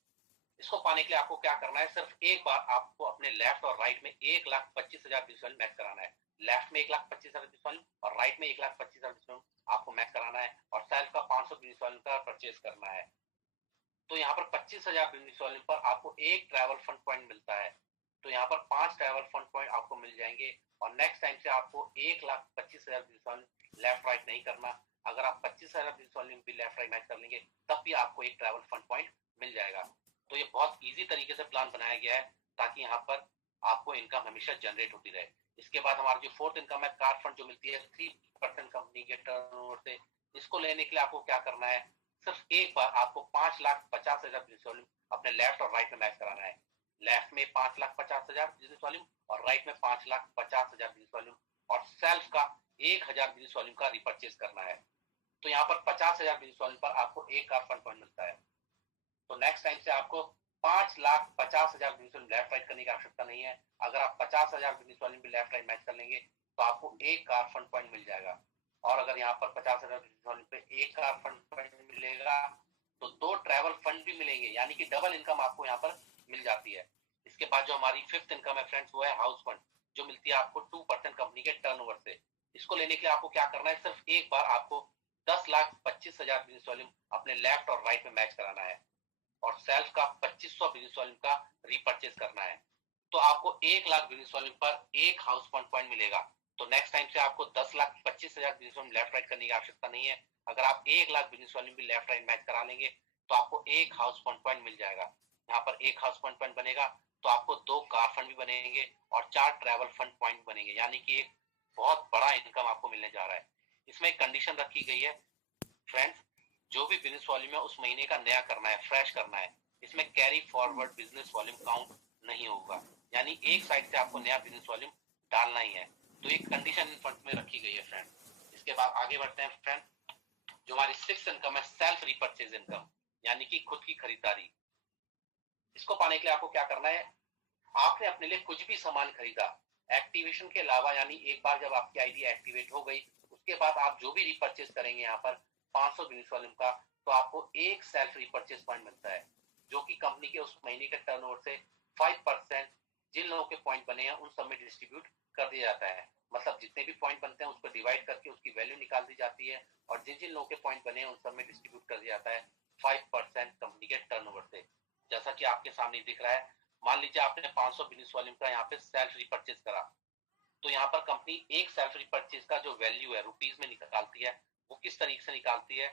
इसको पाने के लिए आपको क्या करना है, सिर्फ एक बार आपको अपने लेफ्ट और राइट में 1,25,000 विजुअल मैच कराना है। लेफ्ट में 1,25,000 विजुअल और राइट में 1,25,000 विजुअल आपको मैच कराना है और सेल्फ का 500 विजुअल का परचेज करना है। तो यहाँ पर 25,000 विजुअल पर आपको एक ट्रैवल फंड पॉइंट मिलता है, तो यहाँ पर 5 ट्रैवल फंड पॉइंट आपको मिल जाएंगे और नेक्स्ट टाइम से आपको 1,25,000 विजुअल लेफ्ट राइट नहीं करना। अगर आप 25,000 विजुअल भी लेफ्ट राइट मैच कर लेंगे तब भी आपको एक ट्रैवल फंड पॉइंट मिल जाएगा। तो ये बहुत इजी तरीके से प्लान बनाया गया है ताकि यहाँ पर आपको इनकम हमेशा जनरेट होती रहे। इसके बाद हमारा जो फोर्थ इनकम है कार फंड, जो मिलती है 3% कंपनी के टर्नओवर से। इसको लेने के लिए आपको क्या करना है, सिर्फ एक बार आपको 5,50,000 अपने लेफ्ट और राइट में मैच कराना है। लेफ्ट में 5,50,000 बिजनेस वॉल्यूम और राइट में 5,50,000 बिजनेस वॉल्यूम और सेल्फ का 1,000 बिजनेस वॉल्यूम का रिपर्चेज करना है। तो यहाँ पर 50,000 बिजनेस वॉल्यूम पर आपको एक कार फंड पॉइंट मिलता है। तो नेक्स्ट टाइम से आपको 5,50,000 बिजनेस लेफ्ट राइट करने की आवश्यकता नहीं है। अगर आप 50,000 बिजनेस वॉल्यूम भी लेफ्ट राइट मैच कर लेंगे तो आपको एक कार फंड पॉइंट मिल जाएगा। और अगर यहाँ पर 50,000 बिजनेस वॉल्यूम पे एक कार फंड पॉइंट मिलेगा तो 2 ट्रैवल फंड भी मिलेंगे, यानी कि डबल इनकम आपको यहाँ पर मिल जाती है। इसके बाद जो हमारी फिफ्थ इनकम है फ्रेंड्स वो है हाउस फंड, जो मिलती है आपको 2% कंपनी के टर्नओवर से। इसको लेने के लिए आपको क्या करना है, सिर्फ एक बार आपको 10,25,000 बिजनेस वॉल्यूम अपने लेफ्ट और राइट में मैच कराना है और सेल्फ का 2,500 बिजनेस वॉल्यूम का रिपर्चेज करना है। तो आपको 1,00,000 बिजनेस वॉल्यूम पर एक हाउस फंड पॉइंट मिलेगा। तो नेक्स्ट टाइम से आपको 10,25,000 बिजनेस वॉल्यूम लेफ्ट राइट करने की आवश्यकता नहीं है। अगर आप 1,00,000 बिजनेस वॉल्यूम भी लेफ्ट राइट मैच करा लेंगे तो आपको एक हाउस फंड पॉइंट मिल जाएगा। यहाँ पर एक हाउस फंड पॉइंट बनेगा तो आपको 2 कार फंड भी बनेंगे और 4 ट्रैवल फंड पॉइंट बनेंगे, यानी कि एक बहुत बड़ा इनकम आपको मिलने जा रहा है। इसमें एक कंडीशन रखी गई है फ्रेंड्स, जो भी बिजनेस वॉल्यूम है उस महीने का नया करना है, फ्रेश करना है। इसमें carry forward business volume count नहीं होगा, यानी एक साइड से आपको नया बिजनेस वॉल्यूम डालना ही है। तो एक कंडीशन इन फंड में रखी गई है फ्रेंड। इसके बाद आगे बढ़ते हैं फ्रेंड, जो हमारी सिक्स्थ इनकम है सेल्फ रिपर्चेज इनकम, यानी कि खुद की खरीदारी। इसको पाने के लिए आपको क्या करना है, आपने अपने लिए कुछ भी सामान खरीदा एक्टिवेशन के अलावा, यानी एक बार जब आपकी आईडी एक्टिवेट हो गई उसके बाद आप जो भी रिपर्चेज करेंगे यहाँ पर 500 बिजनेस वॉल्यूम का, तो आपको एक सेल्फ रिपर्चेज पॉइंट मिलता है, जो कि कंपनी के उस महीने के टर्नओवर से 5% जिन लोगों के पॉइंट बने हैं उन सब में डिस्ट्रीब्यूट कर दिया जाता है। मतलब जितने भी पॉइंट बनते हैं उसको डिवाइड करके उसकी वैल्यू निकाल दी जाती है और जिन जिन लोगों के पॉइंट बने हैं उन सब में डिस्ट्रीब्यूट कर दिया जाता है 5% कंपनी के टर्नओवर से। जैसा कि आपके सामने दिख रहा है, मान लीजिए आपने 500 बिजनेस वॉल्यूम का यहाँ पे सेल्फ रिपर्चेज करा, तो यहाँ पर कंपनी एक सेल्फ रिपर्चेज का जो वैल्यू है रुपीज में निकालती है। वो किस तरीके से निकालती है?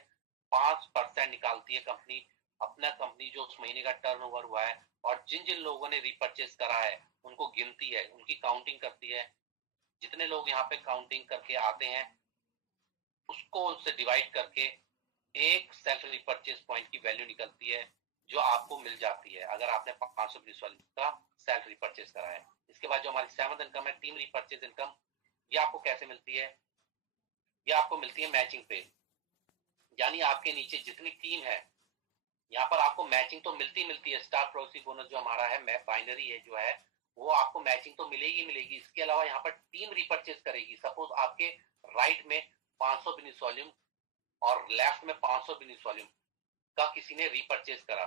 5% निकालती है कंपनी, अपना कंपनी जो उस महीने का टर्नओवर हुआ है, और जिन जिन लोगों ने रिपर्चेज करा है उनको गिनती है, उनकी काउंटिंग करती है। जितने लोग यहाँ पे काउंटिंग करके आते हैं उसको उससे डिवाइड करके एक सेल्फ रिपर्चेज पॉइंट की वैल्यू निकलती है जो आपको मिल जाती है अगर आपने 500 बिजनेस वॉल्यूम का सेल्फ रिपर्चेज करा है। इसके बाद जो हमारी सेवंथ इनकम है, टीम रिपर्चेज इनकम, ये आपको कैसे मिलती है? ये आपको मिलती है मैचिंग पे, यानी आपके नीचे जितनी टीम है यहाँ पर आपको मैचिंग तो मिलती है। स्टार प्रोसी बोनस जो हमारा है बाइनरी है जो है, वो आपको मैचिंग तो मिलेगी। इसके अलावा यहाँ पर टीम रिपर्चेज करेगी। सपोज आपके राइट में 500 बिजनेस वॉल्यूम और लेफ्ट में 500 बिजनेस वॉल्यूम का किसी ने रिपर्चेज करा,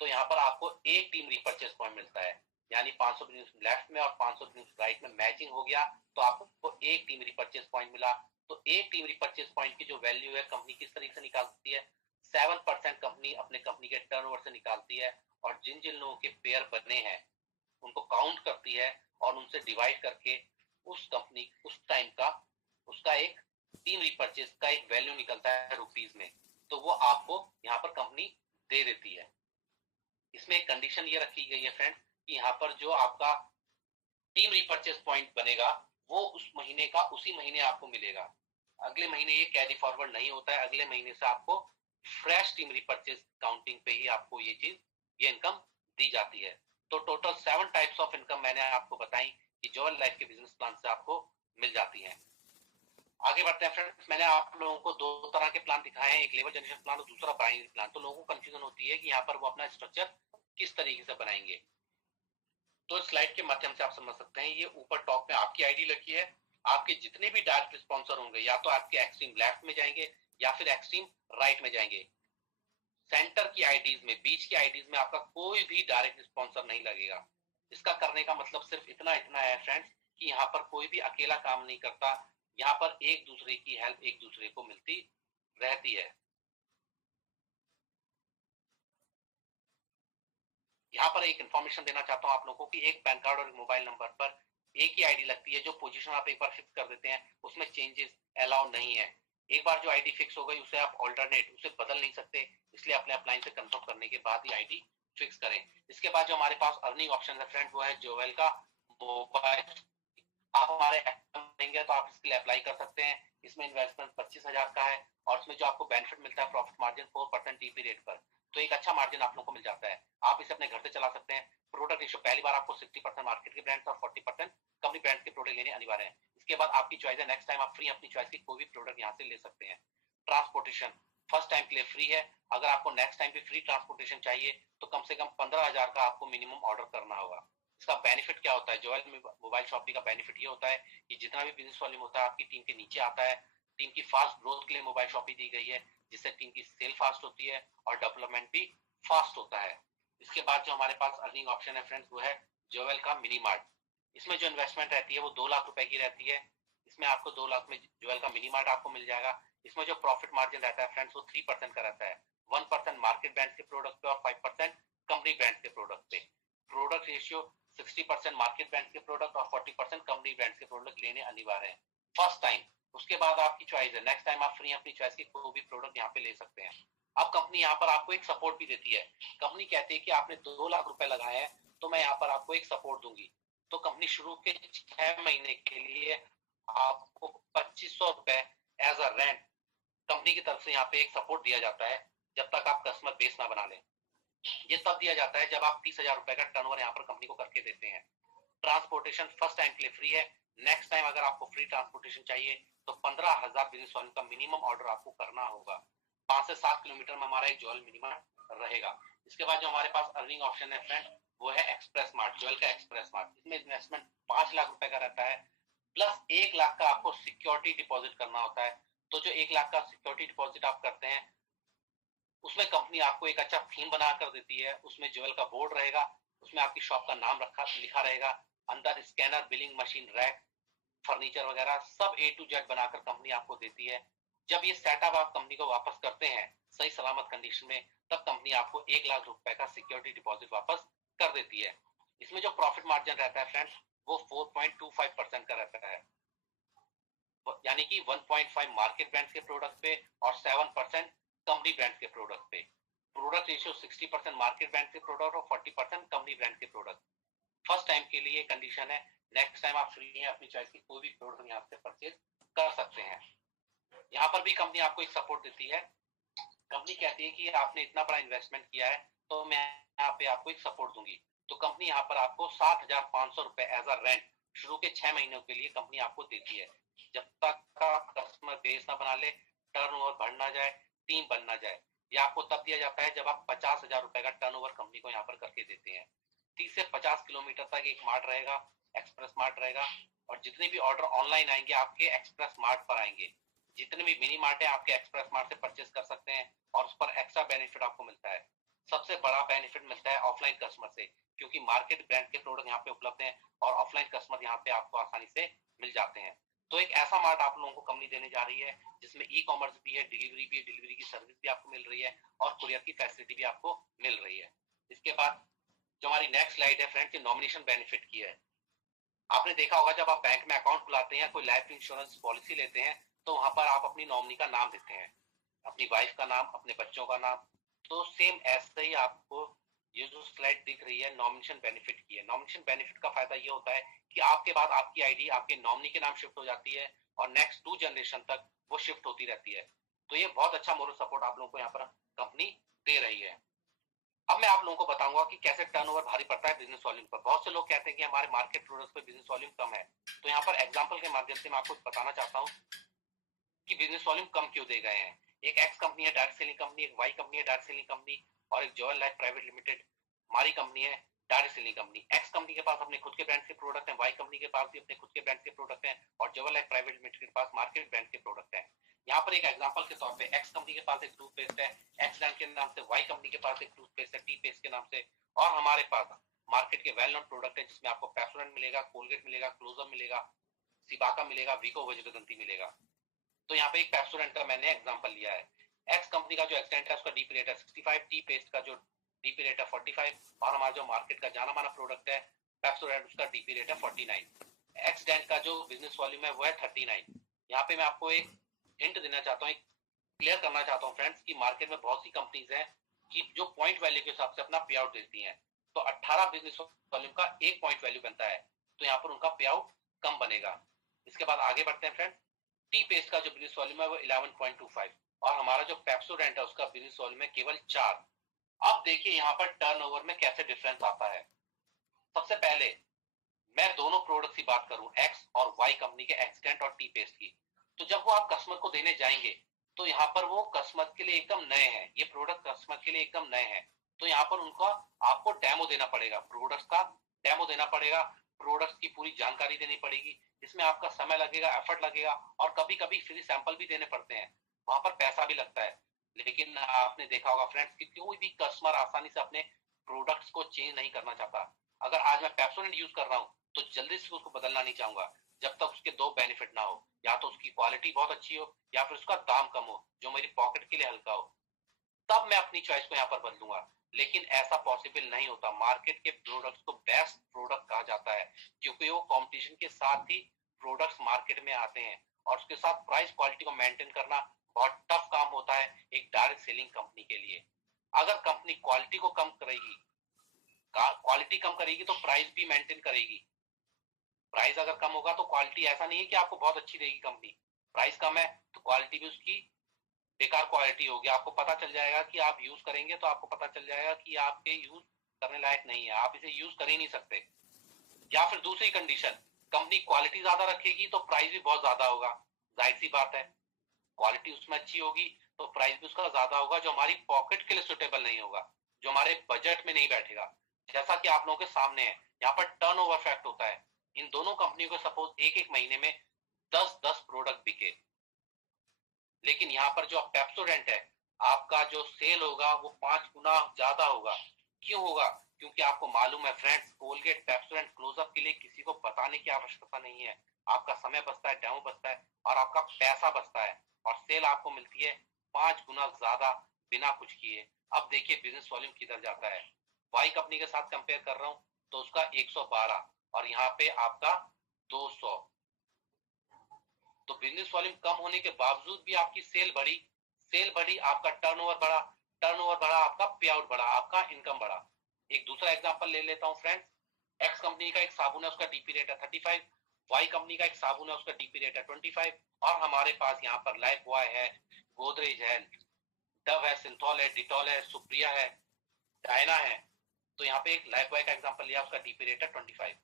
तो यहाँ पर आपको एक टीम रिपर्चेज पॉइंट मिलता है, यानी 500 बिजनेस लेफ्ट में और 500 बिजनेस राइट में मैचिंग हो गया तो आपको एक टीम रिपर्चेज पॉइंट मिला। तो एक टीम रिपर्चेज पॉइंट की जो वैल्यू है कंपनी किस तरीके से निकालती है? 7% कंपनी अपने कंपनी के टर्नओवर से निकालती है, और जिन जिन लोगों के पेयर बने हैं उनको काउंट करती है और उनसे डिवाइड करके उस कंपनी उस टाइम का उसका एक टीम रिपर्चेज का एक वैल्यू निकलता है रुपीज में, तो वो आपको यहाँ पर कंपनी दे देती है। इसमें एक कंडीशन ये रखी गई है फ्रेंड कि यहाँ पर जो आपका टीम रिपर्चेज पॉइंट बनेगा वो उस महीने का उसी महीने आपको मिलेगा। अगले महीने ये कैरी फॉरवर्ड नहीं होता है, अगले महीने से आपको फ्रेश टीम रिपर्चेज काउंटिंग पे ही आपको ये इनकम दी जाती है। तो टोटल 7 टाइप्स ऑफ इनकम मैंने आपको बताई कि जो लाइफ के बिजनेस प्लान से आपको मिल जाती है। आगे बढ़ते हैं फ्रेंड्स। मैंने आप लोगों को दो तरह के प्लान दिखाए हैं, एक लेबर जनरेशन प्लान और दूसरा बाइनरी प्लान। तो लोगों को कंफ्यूजन होती है कि यहाँ पर वो अपना स्ट्रक्चर किस तरीके से बनाएंगे। तो स्लाइड के माध्यम से आप समझ सकते हैं। ये ऊपर टॉप में आपकी आईडी लगी है, आपके जितने भी डायरेक्ट स्पॉन्सर होंगे या तो आपके एक्सट्रीम लेफ्ट में जाएंगे या फिर एक्सट्रीम राइट में जाएंगे। सेंटर की आईडीज में, बीच की आईडीज में आपका कोई भी डायरेक्ट स्पॉन्सर नहीं लगेगा। इसका करने का मतलब सिर्फ इतना है फ्रेंड्स कि यहाँ पर कोई भी अकेला काम नहीं करता, यहाँ पर एक दूसरे की हेल्प एक दूसरे को मिलती रहती है। यहाँ पर एक इंफॉर्मेशन देना चाहता हूँ आप लोगों को कि एक पैन कार्ड और एक मोबाइल नंबर पर एक ही आईडी लगती है। जो पोजीशन आप एक बार फिक्स कर देते हैं उसमें चेंजेस अलाउ नहीं है। एक बार जो आईडी फिक्स हो गई उसे आप ऑल्टरनेट उसे बदल नहीं सकते, इसलिए अपने अपलाइन से कंफर्म करने के बाद ही आईडी फिक्स करें। इसके बाद जो हमारे पास अर्निंग ऑप्शन है फ्रेंड वो है जोवेल का मोबाइल। आप हमारे देंगे तो आप इसके लिए अप्लाई कर सकते हैं। इसमें इन्वेस्टमेंट 25,000 का है और इसमें जो आपको बेनिफिट मिलता है प्रॉफिट मार्जिन 4% टीपी रेट पर, तो एक अच्छा मार्जिन आप लोगों को मिल जाता है। आप इसे अपने घर से चला सकते हैं। प्रोडक्ट रेशियो पहली बार आपको 60% मार्केट के ब्रांड्स और 40% कंपनी ब्रांड्स के प्रोडक्ट लेने अनिवार्य है। इसके बाद आपकी चॉइस है, नेक्स्ट टाइम आप फ्री अपनी चॉइस की कोई भी प्रोडक्ट यहाँ से ले सकते हैं। ट्रांसपोर्टेशन फर्स्ट टाइम के लिए फ्री है। अगर आपको नेक्स्ट टाइम भी फ्री ट्रांसपोर्टेशन चाहिए तो कम से कम 15,000 का आपको मिनिमम ऑर्डर करना होगा। इसका बेनिफिट क्या होता है? जोएल मोबाइल शॉपिंग का बेनिफिट ये होता है कि जितना भी बिजनेस वॉल्यूम होता है आपकी टीम के नीचे आता है। टीम की फास्ट ग्रोथ के लिए मोबाइल शॉपिंग दी गई है, जिससे टीम की सेल फास्ट होती है और डेवलपमेंट भी फास्ट होता है। इसके बाद जो हमारे पास अर्निंग ऑप्शन है फ्रेंड्स वो है जोवेल का मिनी मार्ट। इसमें जो इन्वेस्टमेंट रहती है वो 2 लाख रुपए की रहती है। इसमें आपको 2 लाख में जोवेल का मिनी मार्ट आपको मिल जाएगा। इसमें जो प्रॉफिट मार्जिन रहता है फ्रेंड्स वो 3% का रहता है। 1% मार्केट ब्रांड के प्रोडक्ट पे और 5% कंपनी ब्रांड के प्रोडक्ट पे। प्रोडक्ट रेशियो 60% मार्केट ब्रांड के प्रोडक्ट और 40% कंपनी ब्रांड के प्रोडक्ट लेने अनिवार्य है फर्स्ट टाइम। उसके बाद आपकी चॉइस है, नेक्स्ट टाइम आप फ्री अपनी चॉइस की कोई भी प्रोडक्ट यहाँ पे ले सकते हैं। अब कंपनी यहाँ पर आपको एक सपोर्ट भी देती है। कंपनी कहती है कि आपने 2 लाख रुपए लगाए हैं तो मैं यहाँ पर आपको एक सपोर्ट दूंगी। तो कंपनी शुरू के 6 महीने के लिए आपको 2,500 रुपए एज अ रेंट कंपनी की तरफ से यहाँ पे एक सपोर्ट दिया जाता है, जब तक आप कस्टमर बेस ना बना लें। ये तब दिया जाता है जब आप 30,000 रुपए का टर्नओवर यहाँ पर कंपनी को करके देते हैं। ट्रांसपोर्टेशन फर्स्ट टाइम के लिए फ्री है। नेक्स्ट टाइम अगर आपको फ्री ट्रांसपोर्टेशन चाहिए तो 15,000 बिजनेस वॉल्यूम का मिनिमम ऑर्डर आपको करना होगा। 5 से 7 किलोमीटर में हमारा एक जोएल मिनिमम रहेगा। इसके बाद जो हमारे पास अर्निंग ऑप्शन है फ्रेंड वो है एक्सप्रेस मार्ट, जोएल का एक्सप्रेस मार्ट। इसमें इन्वेस्टमेंट 5 लाख रुपए का रहता है, प्लस 1 लाख का आपको सिक्योरिटी डिपॉजिट करना होता है। तो जो 1 लाख का सिक्योरिटी डिपॉजिट आप करते हैं उसमें कंपनी आपको एक अच्छा थीम बना कर देती है। उसमें जोएल का बोर्ड रहेगा, उसमें आपकी शॉप का नाम लिखा रहेगा, अंदर scanner, billing machine, rack, furniture वगैरह सब A to Z बनाकर कंपनी आपको देती है। जब ये सेटअप आप कंपनी को वापस करते हैं सही सलामत कंडीशन में, तब कंपनी आपको 1 लाख रुपए का सिक्योरिटी डिपॉजिट वापस कर देती है। इसमें जो प्रॉफिट मार्जिन रहता है फ्रेंड्स वो 4.25% का रहता है, यानी कि 1.5 मार्केट ब्रांड्स के प्रोडक्ट पे और 7% कंपनी ब्रांड्स के प्रोडक्ट पे। प्रोडक्ट रेशियो 60% मार्केट ब्रांड के प्रोडक्ट और 40% कंपनी ब्रांड के प्रोडक्ट। फर्स्ट टाइम के लिए कंडीशन है, नेक्स्ट टाइम आप फ्री है अपनी चॉइस की कोई भी प्रोडक्ट यहाँ से परचेज कर सकते हैं। यहाँ पर भी कंपनी आपको एक सपोर्ट देती है। कंपनी कहती है कि आपने इतना बड़ा इन्वेस्टमेंट किया है तो मैं यहाँ पे आपको एक सपोर्ट दूंगी। तो कंपनी यहाँ पर आपको 7,500 रुपए एज अ रेंट शुरू के 6 महीनों के लिए कंपनी आपको देती है। जब तक का कस्टमर बेस ना बना ले, टर्नओवर बढ़ ना जाए, टीम बन ना जाए। ये आपको तब दिया जाता है जब आप 50,000 रुपए का टर्नओवर कंपनी को यहाँ पर करके देते हैं। 30 से 50 किलोमीटर तक एक मार्ट रहेगा, एक्सप्रेस मार्ट रहेगा, और जितने भी ऑर्डर ऑनलाइन आएंगे आपके एक्सप्रेस मार्ट पर आएंगे। जितने भी मिनी मार्ट है आपके एक्सप्रेस मार्ट से परचेस कर सकते हैं और उस पर एक्स्ट्रा बेनिफिट आपको मिलता है। सबसे बड़ा बेनिफिट मिलता है ऑफलाइन कस्टमर से, क्योंकि मार्केट ब्रांड के प्रोडक्ट यहाँ पे उपलब्ध हैं और ऑफलाइन कस्टमर यहाँ पे आपको आसानी से मिल जाते हैं। तो एक ऐसा मार्ट आप लोगों को कंपनी देने जा रही है जिसमें ई कॉमर्स भी है, डिलीवरी भी है, डिलीवरी की सर्विस भी आपको मिल रही है और कुरियर की फैसिलिटी भी आपको मिल रही है। इसके बाद जो हमारी नेक्स्ट स्लाइड है फ्रेंड्स, ये नॉमिनेशन बेनिफिट की है। आपने देखा होगा जब आप बैंक में अकाउंट खुलाते हैं, कोई लाइफ इंश्योरेंस पॉलिसी लेते हैं, तो वहां पर आप अपनी नॉमिनी का नाम देते हैं, अपनी वाइफ का नाम, अपने बच्चों का नाम। तो सेम ऐसे ही आपको ये जो स्लाइड दिख रही है नॉमिनेशन बेनिफिट की है। नॉमिनेशन बेनिफिट का फायदा ये होता है कि आपके बाद आपकी आईडी आपके नॉमिनी के नाम शिफ्ट हो जाती है और नेक्स्ट 2 जनरेशन तक वो शिफ्ट होती रहती है। तो ये बहुत अच्छा मोरल सपोर्ट आप लोगों को यहाँ पर कंपनी दे रही है। अब मैं आप लोगों को बताऊंगा कि कैसे टर्नओवर भारी पड़ता है बिजनेस वॉल्यूम पर। बहुत से लोग कहते हैं कि हमारे मार्केट प्रोडक्ट्स पे बिजनेस वॉल्यूम कम है। तो यहाँ पर एग्जांपल के माध्यम से मैं आपको बताना चाहता हूँ कि बिजनेस वॉल्यूम कम क्यों दे गए हैं। एक एक्स कंपनी है डायरेक्ट सेलिंग कंपनी, एक वाई कंपनी है डायरेक्ट सेलिंग कंपनी, और एक जॉय लाइफ प्राइवेट लिमिटेड हमारी कंपनी है direct selling company. X company के पास अपने खुद के ब्रांड के प्रोडक्ट हैं, वाई कंपनी के पास भी अपने खुद के ब्रांड के प्रोडक्ट हैं, और जॉय लाइफ प्राइवेट लिमिटेड के पास मार्केट ब्रांड के प्रोडक्ट हैं। यहाँ पर एक एग्जांपल के तौर पे एक्स कंपनी के पास एक टूथपेस्ट है एक्स ब्रांड के नाम से, वाई कंपनी के पास एक टूथपेस्ट है टी पेस्ट के नाम से, और हमारे पास मार्केट के वेल नोन प्रोडक्ट है जिसमें आपको पेप्सोडेंट मिलेगा, कोलगेट मिलेगा, क्लोजअप मिलेगा, सिबाका मिलेगा, विको वज्रदंती मिलेगा। तो यहाँ पे एक पेप्सोडेंट का मैंने एग्जांपल लिया है। एक्स कंपनी का जो एक्सटेंट है उसका डीपी रेट है 65, टी पेस्ट का जो डीपी रेट है 45, और हमारा जो मार्केट का जाना माना प्रोडक्ट है पेप्सोडेंट उसका डीपी रेट है 49। एक्सडेंट का जो बिजनेस वॉल्यूम है वो है 39। यहाँ पे मैं आपको एक हिंट देना चाहता हूँ, क्लियर करना चाहता हूँ फ्रेंड्स कि मार्केट में बहुत सी कंपनीज हैं कि जो पॉइंट वैल्यू के हिसाब से अपना पे आउट देती हैं। तो 18 बिजनेस वॉल्यूम का एक पॉइंट वैल्यू बनता है, तो यहाँ पर उनका पे आउट कम बनेगा। इसके बाद आगे बढ़ते हैं फ्रेंड्स। टी पेस्ट का जो बिजनेस वॉल्यूम है वो 11.25, और हमारा जो पेप्सोडेंट है उसका बिजनेस वॉल्यूम है केवल 4। अब देखिए यहाँ पर टर्नओवर में कैसे डिफरेंस आता है। सबसे पहले मैं दोनों प्रोडक्ट की बात करूं, एक्स और वाई कंपनी के एक्सटेंट और टी पेस्ट की, तो जब वो आप कस्टमर को देने जाएंगे तो यहाँ पर वो कस्टमर के लिए एकदम नए हैं, ये प्रोडक्ट कस्टमर के लिए एकदम नए हैं। तो यहाँ पर उनका आपको डेमो देना पड़ेगा, प्रोडक्ट्स का डेमो देना पड़ेगा, प्रोडक्ट्स की पूरी जानकारी देनी पड़ेगी। इसमें आपका समय लगेगा, एफर्ट लगेगा, और कभी कभी फ्री सैंपल भी देने पड़ते हैं, वहां पर पैसा भी लगता है। लेकिन आपने देखा होगा फ्रेंड्स कि कोई भी कस्टमर आसानी से अपने प्रोडक्ट्स को चेंज नहीं करना चाहता। अगर आज मैं पेप्सोडेंट यूज कर रहा हूँ तो जल्दी से उसको बदलना नहीं चाहूंगा जब तक उसके दो बेनिफिट ना हो, या तो उसकी क्वालिटी बहुत अच्छी हो या फिर उसका दाम कम हो जो मेरी पॉकेट के लिए हल्का हो, तब मैं अपनी चॉइस को यहाँ पर बदलूंगा। लेकिन ऐसा पॉसिबल नहीं होता। मार्केट के प्रोडक्ट्स को बेस्ट प्रोडक्ट कहा जाता है क्योंकि वो कंपटीशन के साथ ही प्रोडक्ट्स मार्केट में आते हैं, और उसके साथ प्राइस क्वालिटी को मेंटेन करना बहुत टफ काम होता है एक डायरेक्ट सेलिंग कंपनी के लिए। अगर कंपनी क्वालिटी को कम करेगी, क्वालिटी कम करेगी तो प्राइस भी मेंटेन करेगी। प्राइस अगर कम होगा तो क्वालिटी, ऐसा नहीं है कि आपको बहुत अच्छी देगी कंपनी, प्राइस कम है तो क्वालिटी भी उसकी बेकार क्वालिटी होगी। आपको पता चल जाएगा कि आप यूज करेंगे तो आपको पता चल जाएगा कि आपके यूज करने लायक नहीं है, आप इसे यूज कर ही नहीं सकते। या फिर दूसरी कंडीशन, कंपनी क्वालिटी ज्यादा रखेगी तो प्राइस भी बहुत ज्यादा होगा, जाहिर सी बात है। क्वालिटी उसमें अच्छी होगी तो प्राइस भी उसका ज्यादा होगा, जो हमारी पॉकेट के लिए सुटेबल नहीं होगा, जो हमारे बजट में नहीं बैठेगा। जैसा कि आप लोगों के सामने है, यहाँ पर टर्नओवर फैक्ट होता है। इन दोनों कंपनियों को सपोज एक एक महीने में 10-10 प्रोडक्ट बिके, लेकिन यहाँ पर जो पेप्सोडेंट है आपका जो सेल होगा वो 5 गुना ज्यादा होगा। क्यों होगा? क्योंकि आपको मालूम है फ्रेंड्स, कोलगेट, पेप्सोडेंट, क्लोजअप के लिए किसी को बताने की आवश्यकता नहीं है। आपका समय बचता है, डेमो बचता है और आपका पैसा बचता है और सेल आपको मिलती है 5 गुना ज्यादा बिना कुछ किए। अब देखिए बिजनेस वॉल्यूम किधर जाता है। वाई कंपनी के साथ कंपेयर कर रहा हूं तो उसका 112 और यहाँ पे आपका 200। तो बिजनेस वॉल्यूम कम होने के बावजूद भी आपकी सेल बढ़ी, आपका टर्नओवर बढ़ा, आपका पे आउट बढ़ा, आपका इनकम बढ़ा। एक दूसरा एग्जांपल ले लेता हूं फ्रेंड्स। एक्स कंपनी का एक साबुन है, उसका डीपी रेट है 35। वाई कंपनी का एक साबुन है, उसका डीपी रेट है 25। और हमारे पास यहाँ पर लाइफ बॉय है, गोदरेज है, डव है, सिंथॉल है, डिटॉल है, सुप्रिया है, डायना है। तो यहाँ पे एक लाइफ बॉय का एग्जांपल लिया, उसका डीपी रेट है 25।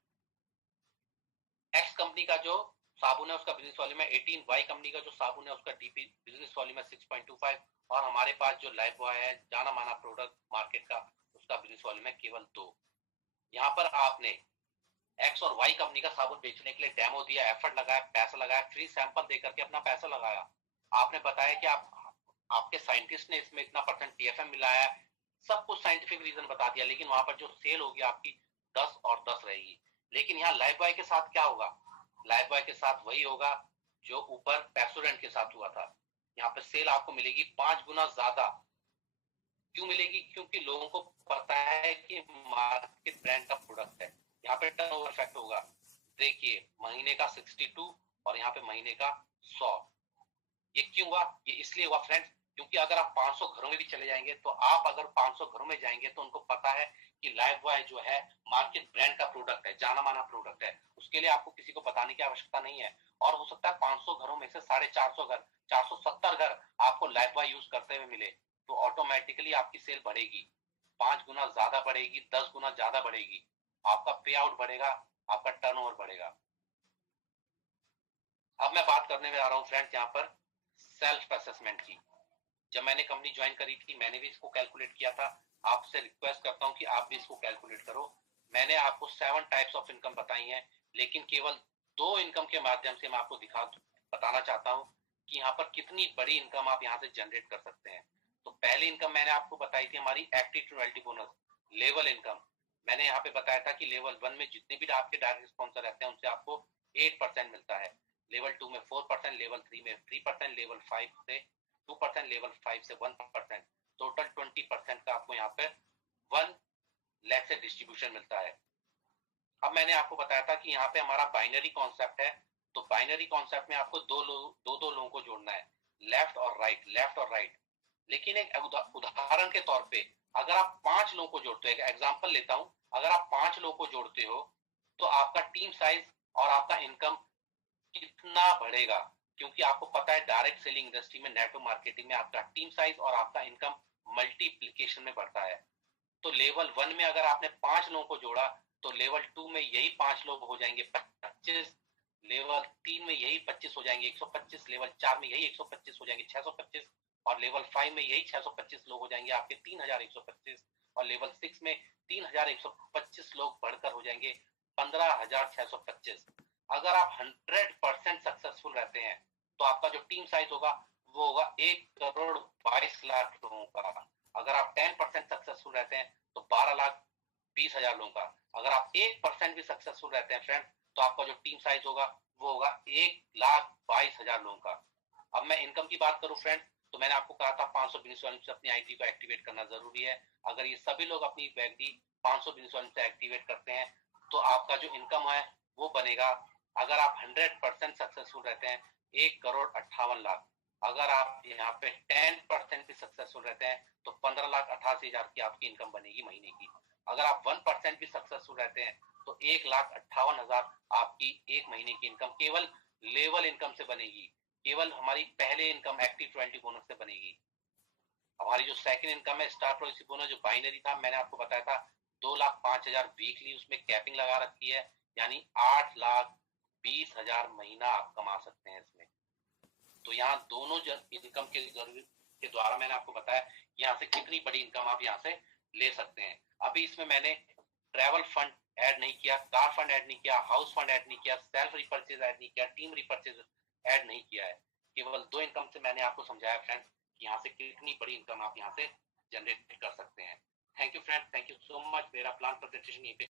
एक्स कंपनी का जो साबुन है उसका बिजनेस वॉल्यूम है 18। वाई कंपनी का जो साबुन है उसका डीपी बिजनेस वॉल्यूम है 6.25। और हमारे पास जो लाइफ बॉय है, जाना माना प्रोडक्ट मार्केट का, उसका बिजनेस वॉल्यूम है केवल 2। यहाँ पर आपने एक्स और वाई कंपनी का साबुन बेचने के लिए डेमो दिया, एफर्ट लगाया, पैसा लगाया, फ्री सैंपल दे करके अपना पैसा लगाया। आपने बताया कि आपके साइंटिस्ट ने इसमें इतना परसेंट टीएफएम मिलाया है, सब कुछ साइंटिफिक रीजन बता दिया। लेकिन वहां पर जो सेल होगी आपकी 10 और 10 रहेगी। लेकिन यहाँ लाइफ बॉय के साथ क्या होगा? लाइफ बॉय के साथ वही होगा जो ऊपर पेप्सोडेंट के साथ हुआ था। यहाँ पे सेल आपको मिलेगी 5 गुना ज्यादा। क्यों मिलेगी? क्योंकि लोगों को पता है कि मार्केट ब्रांड का प्रोडक्ट है। यहाँ पे टर्नओवर इफेक्ट होगा। देखिए महीने का 62 और यहाँ पे महीने का 100। ये क्यों हुआ? ये इसलिए हुआ फ्रेंड्स क्योंकि अगर आप 500 घरों में भी चले जाएंगे तो आप अगर 500 घरों में जाएंगे तो उनको पता है कि लाइफ बॉय जो है मार्केट ब्रांड का प्रोडक्ट है, जाना माना प्रोडक्ट है। उसके लिए आपको किसी को बताने की आवश्यकता नहीं है। और हो सकता है 500 घरों में से 450 घर, 470 घर आपको लाइफ बॉय यूज करते हुए मिले, तो ऑटोमेटिकली आपकी सेल बढ़ेगी, 5 गुना ज्यादा बढ़ेगी, 10 गुना ज्यादा बढ़ेगी। आपका पे आउट बढ़ेगा, आपका टर्नओवर बढ़ेगा। अब मैं बात करने जा रहा हूं फ्रेंड्स यहाँ पर सेल्फ असेसमेंट की। जब मैंने कंपनी ज्वाइन करी थी मैंने भी इसको कैलकुलेट किया था। आपसे रिक्वेस्ट करता हूं कि आप भी इसको कैलकुलेट करो। मैंने आपको 7 टाइप्स ऑफ इनकम बताई हैं, लेकिन केवल 2 इनकम के माध्यम से मैं आपको बताना चाहता हूं कि यहाँ पर कितनी बड़ी इनकम आप यहाँ से जनरेट कर सकते हैं। तो पहली इनकम मैंने आपको बताई थी हमारी active two royalty bonus, level income. मैंने यहाँ पे बताया था कि लेवल 1 में जितने भी आपके डायरेक्ट स्पॉन्सर रहते हैं उनसे आपको 8% मिलता है, लेवल 2 में 4%, लेवल 3 में 3%, लेवल 5 से 2%, लेवल 5 से 1%, टोटल 20% का आपको यहाँ पे 1 लाख से डिस्ट्रीब्यूशन मिलता है। अब मैंने आपको बताया था कि यहाँ पे हमारा बाइनरी कॉन्सेप्ट है। तो बाइनरी कॉन्सेप्ट में आपको दो लोगों को जोड़ना है, लेफ्ट और राइट, लेफ्ट और राइट। लेकिन एक उदाहरण के तौर पे अगर आप 5 लोगों को जोड़ते हो, एक एग्जांपल लेता हूं, अगर आप 5 लोगों को जोड़ते हो तो आपका टीम साइज और आपका इनकम कितना बढ़ेगा? क्योंकि आपको पता है डायरेक्ट सेलिंग इंडस्ट्री में, नेटवर्क मार्केटिंग में आपका टीम साइज और आपका इनकम मल्टीप्लीकेशन में बढ़ता है। तो लेवल 1 में अगर आपने 5 लोगों को जोड़ा तो लेवल 2 में यही 5 लोग हो जाएंगे 25, लेवल 3 में यही 25 हो जाएंगे 125, लेवल 4 में यही 125 हो जाएंगे 625, और लेवल 5 में यही 625 लोग हो जाएंगे आपके 3125, और लेवल 6 में 3125 लोग बढ़कर हो जाएंगे 15625। अगर आप 100% सक्सेसफुल रहते हैं तो आपका जो टीम साइज होगा वो होगा 1,22,00,000 लोगों का। अगर आप 10% सक्सेसफुल रहते हैं तो 12,20,000 लोगों का। अगर आप 1% भी सक्सेसफुल रहते हैं फ्रेंड तो आपका जो टीम साइज होगा वो होगा 1,22,000 लोगों का। अब मैं इनकम की बात करूं फ्रेंड तो मैंने आपको कहा था 500 बिजनेस वॉल्यूम से अपनी आईडी को एक्टिवेट करना जरूरी है। अगर ये सभी लोग अपनी वैलिडी 500 बिजनेस वॉल्यूम से एक्टिवेट करते हैं तो आपका जो इनकम है वो बनेगा, अगर आप 100% सक्सेसफुल रहते हैं, 1,58,00,000। अगर आप यहाँ पे 10% भी सक्सेसफुल रहते हैं तो 15,88,000 की आपकी इनकम बनेगी महीने की। अगर आप 1% भी सक्सेसफुल रहते हैं तो 1,58,000 आपकी एक महीने की इनकम केवल लेवल इनकम से बनेगी, केवल हमारी पहले इनकम एक्टिव 20 बोनस से बनेगी। हमारी जो सेकंड इनकम है स्टार प्रोग्रेसिव बोनस जो बाइनरी था, मैंने आपको बताया था 2,05,000 वीकली उसमें कैपिंग लगा रखी है, यानी 8,20,000 महीना आप कमा सकते हैं इसमें। तो यहाँ दोनों इनकम के द्वारा मैंने आपको बताया कि यहाँ से कितनी बड़ी इनकम आप यहाँ से ले सकते हैं। अभी इसमें मैंने ट्रैवल फंड ऐड नहीं किया, कार फंड ऐड नहीं किया, हाउस फंड ऐड नहीं किया, सेल्फ रिपर्चेज ऐड नहीं किया, टीम रिपर्चेज ऐड नहीं किया है। केवल 2 इनकम से मैंने आपको समझाया फ्रेंड्स कि यहाँ से कितनी बड़ी इनकम आप यहाँ से जनरेट कर सकते हैं। Thank you friends, thank you so much. मेरा प्लान प्रेजेंटेशन यहीं पे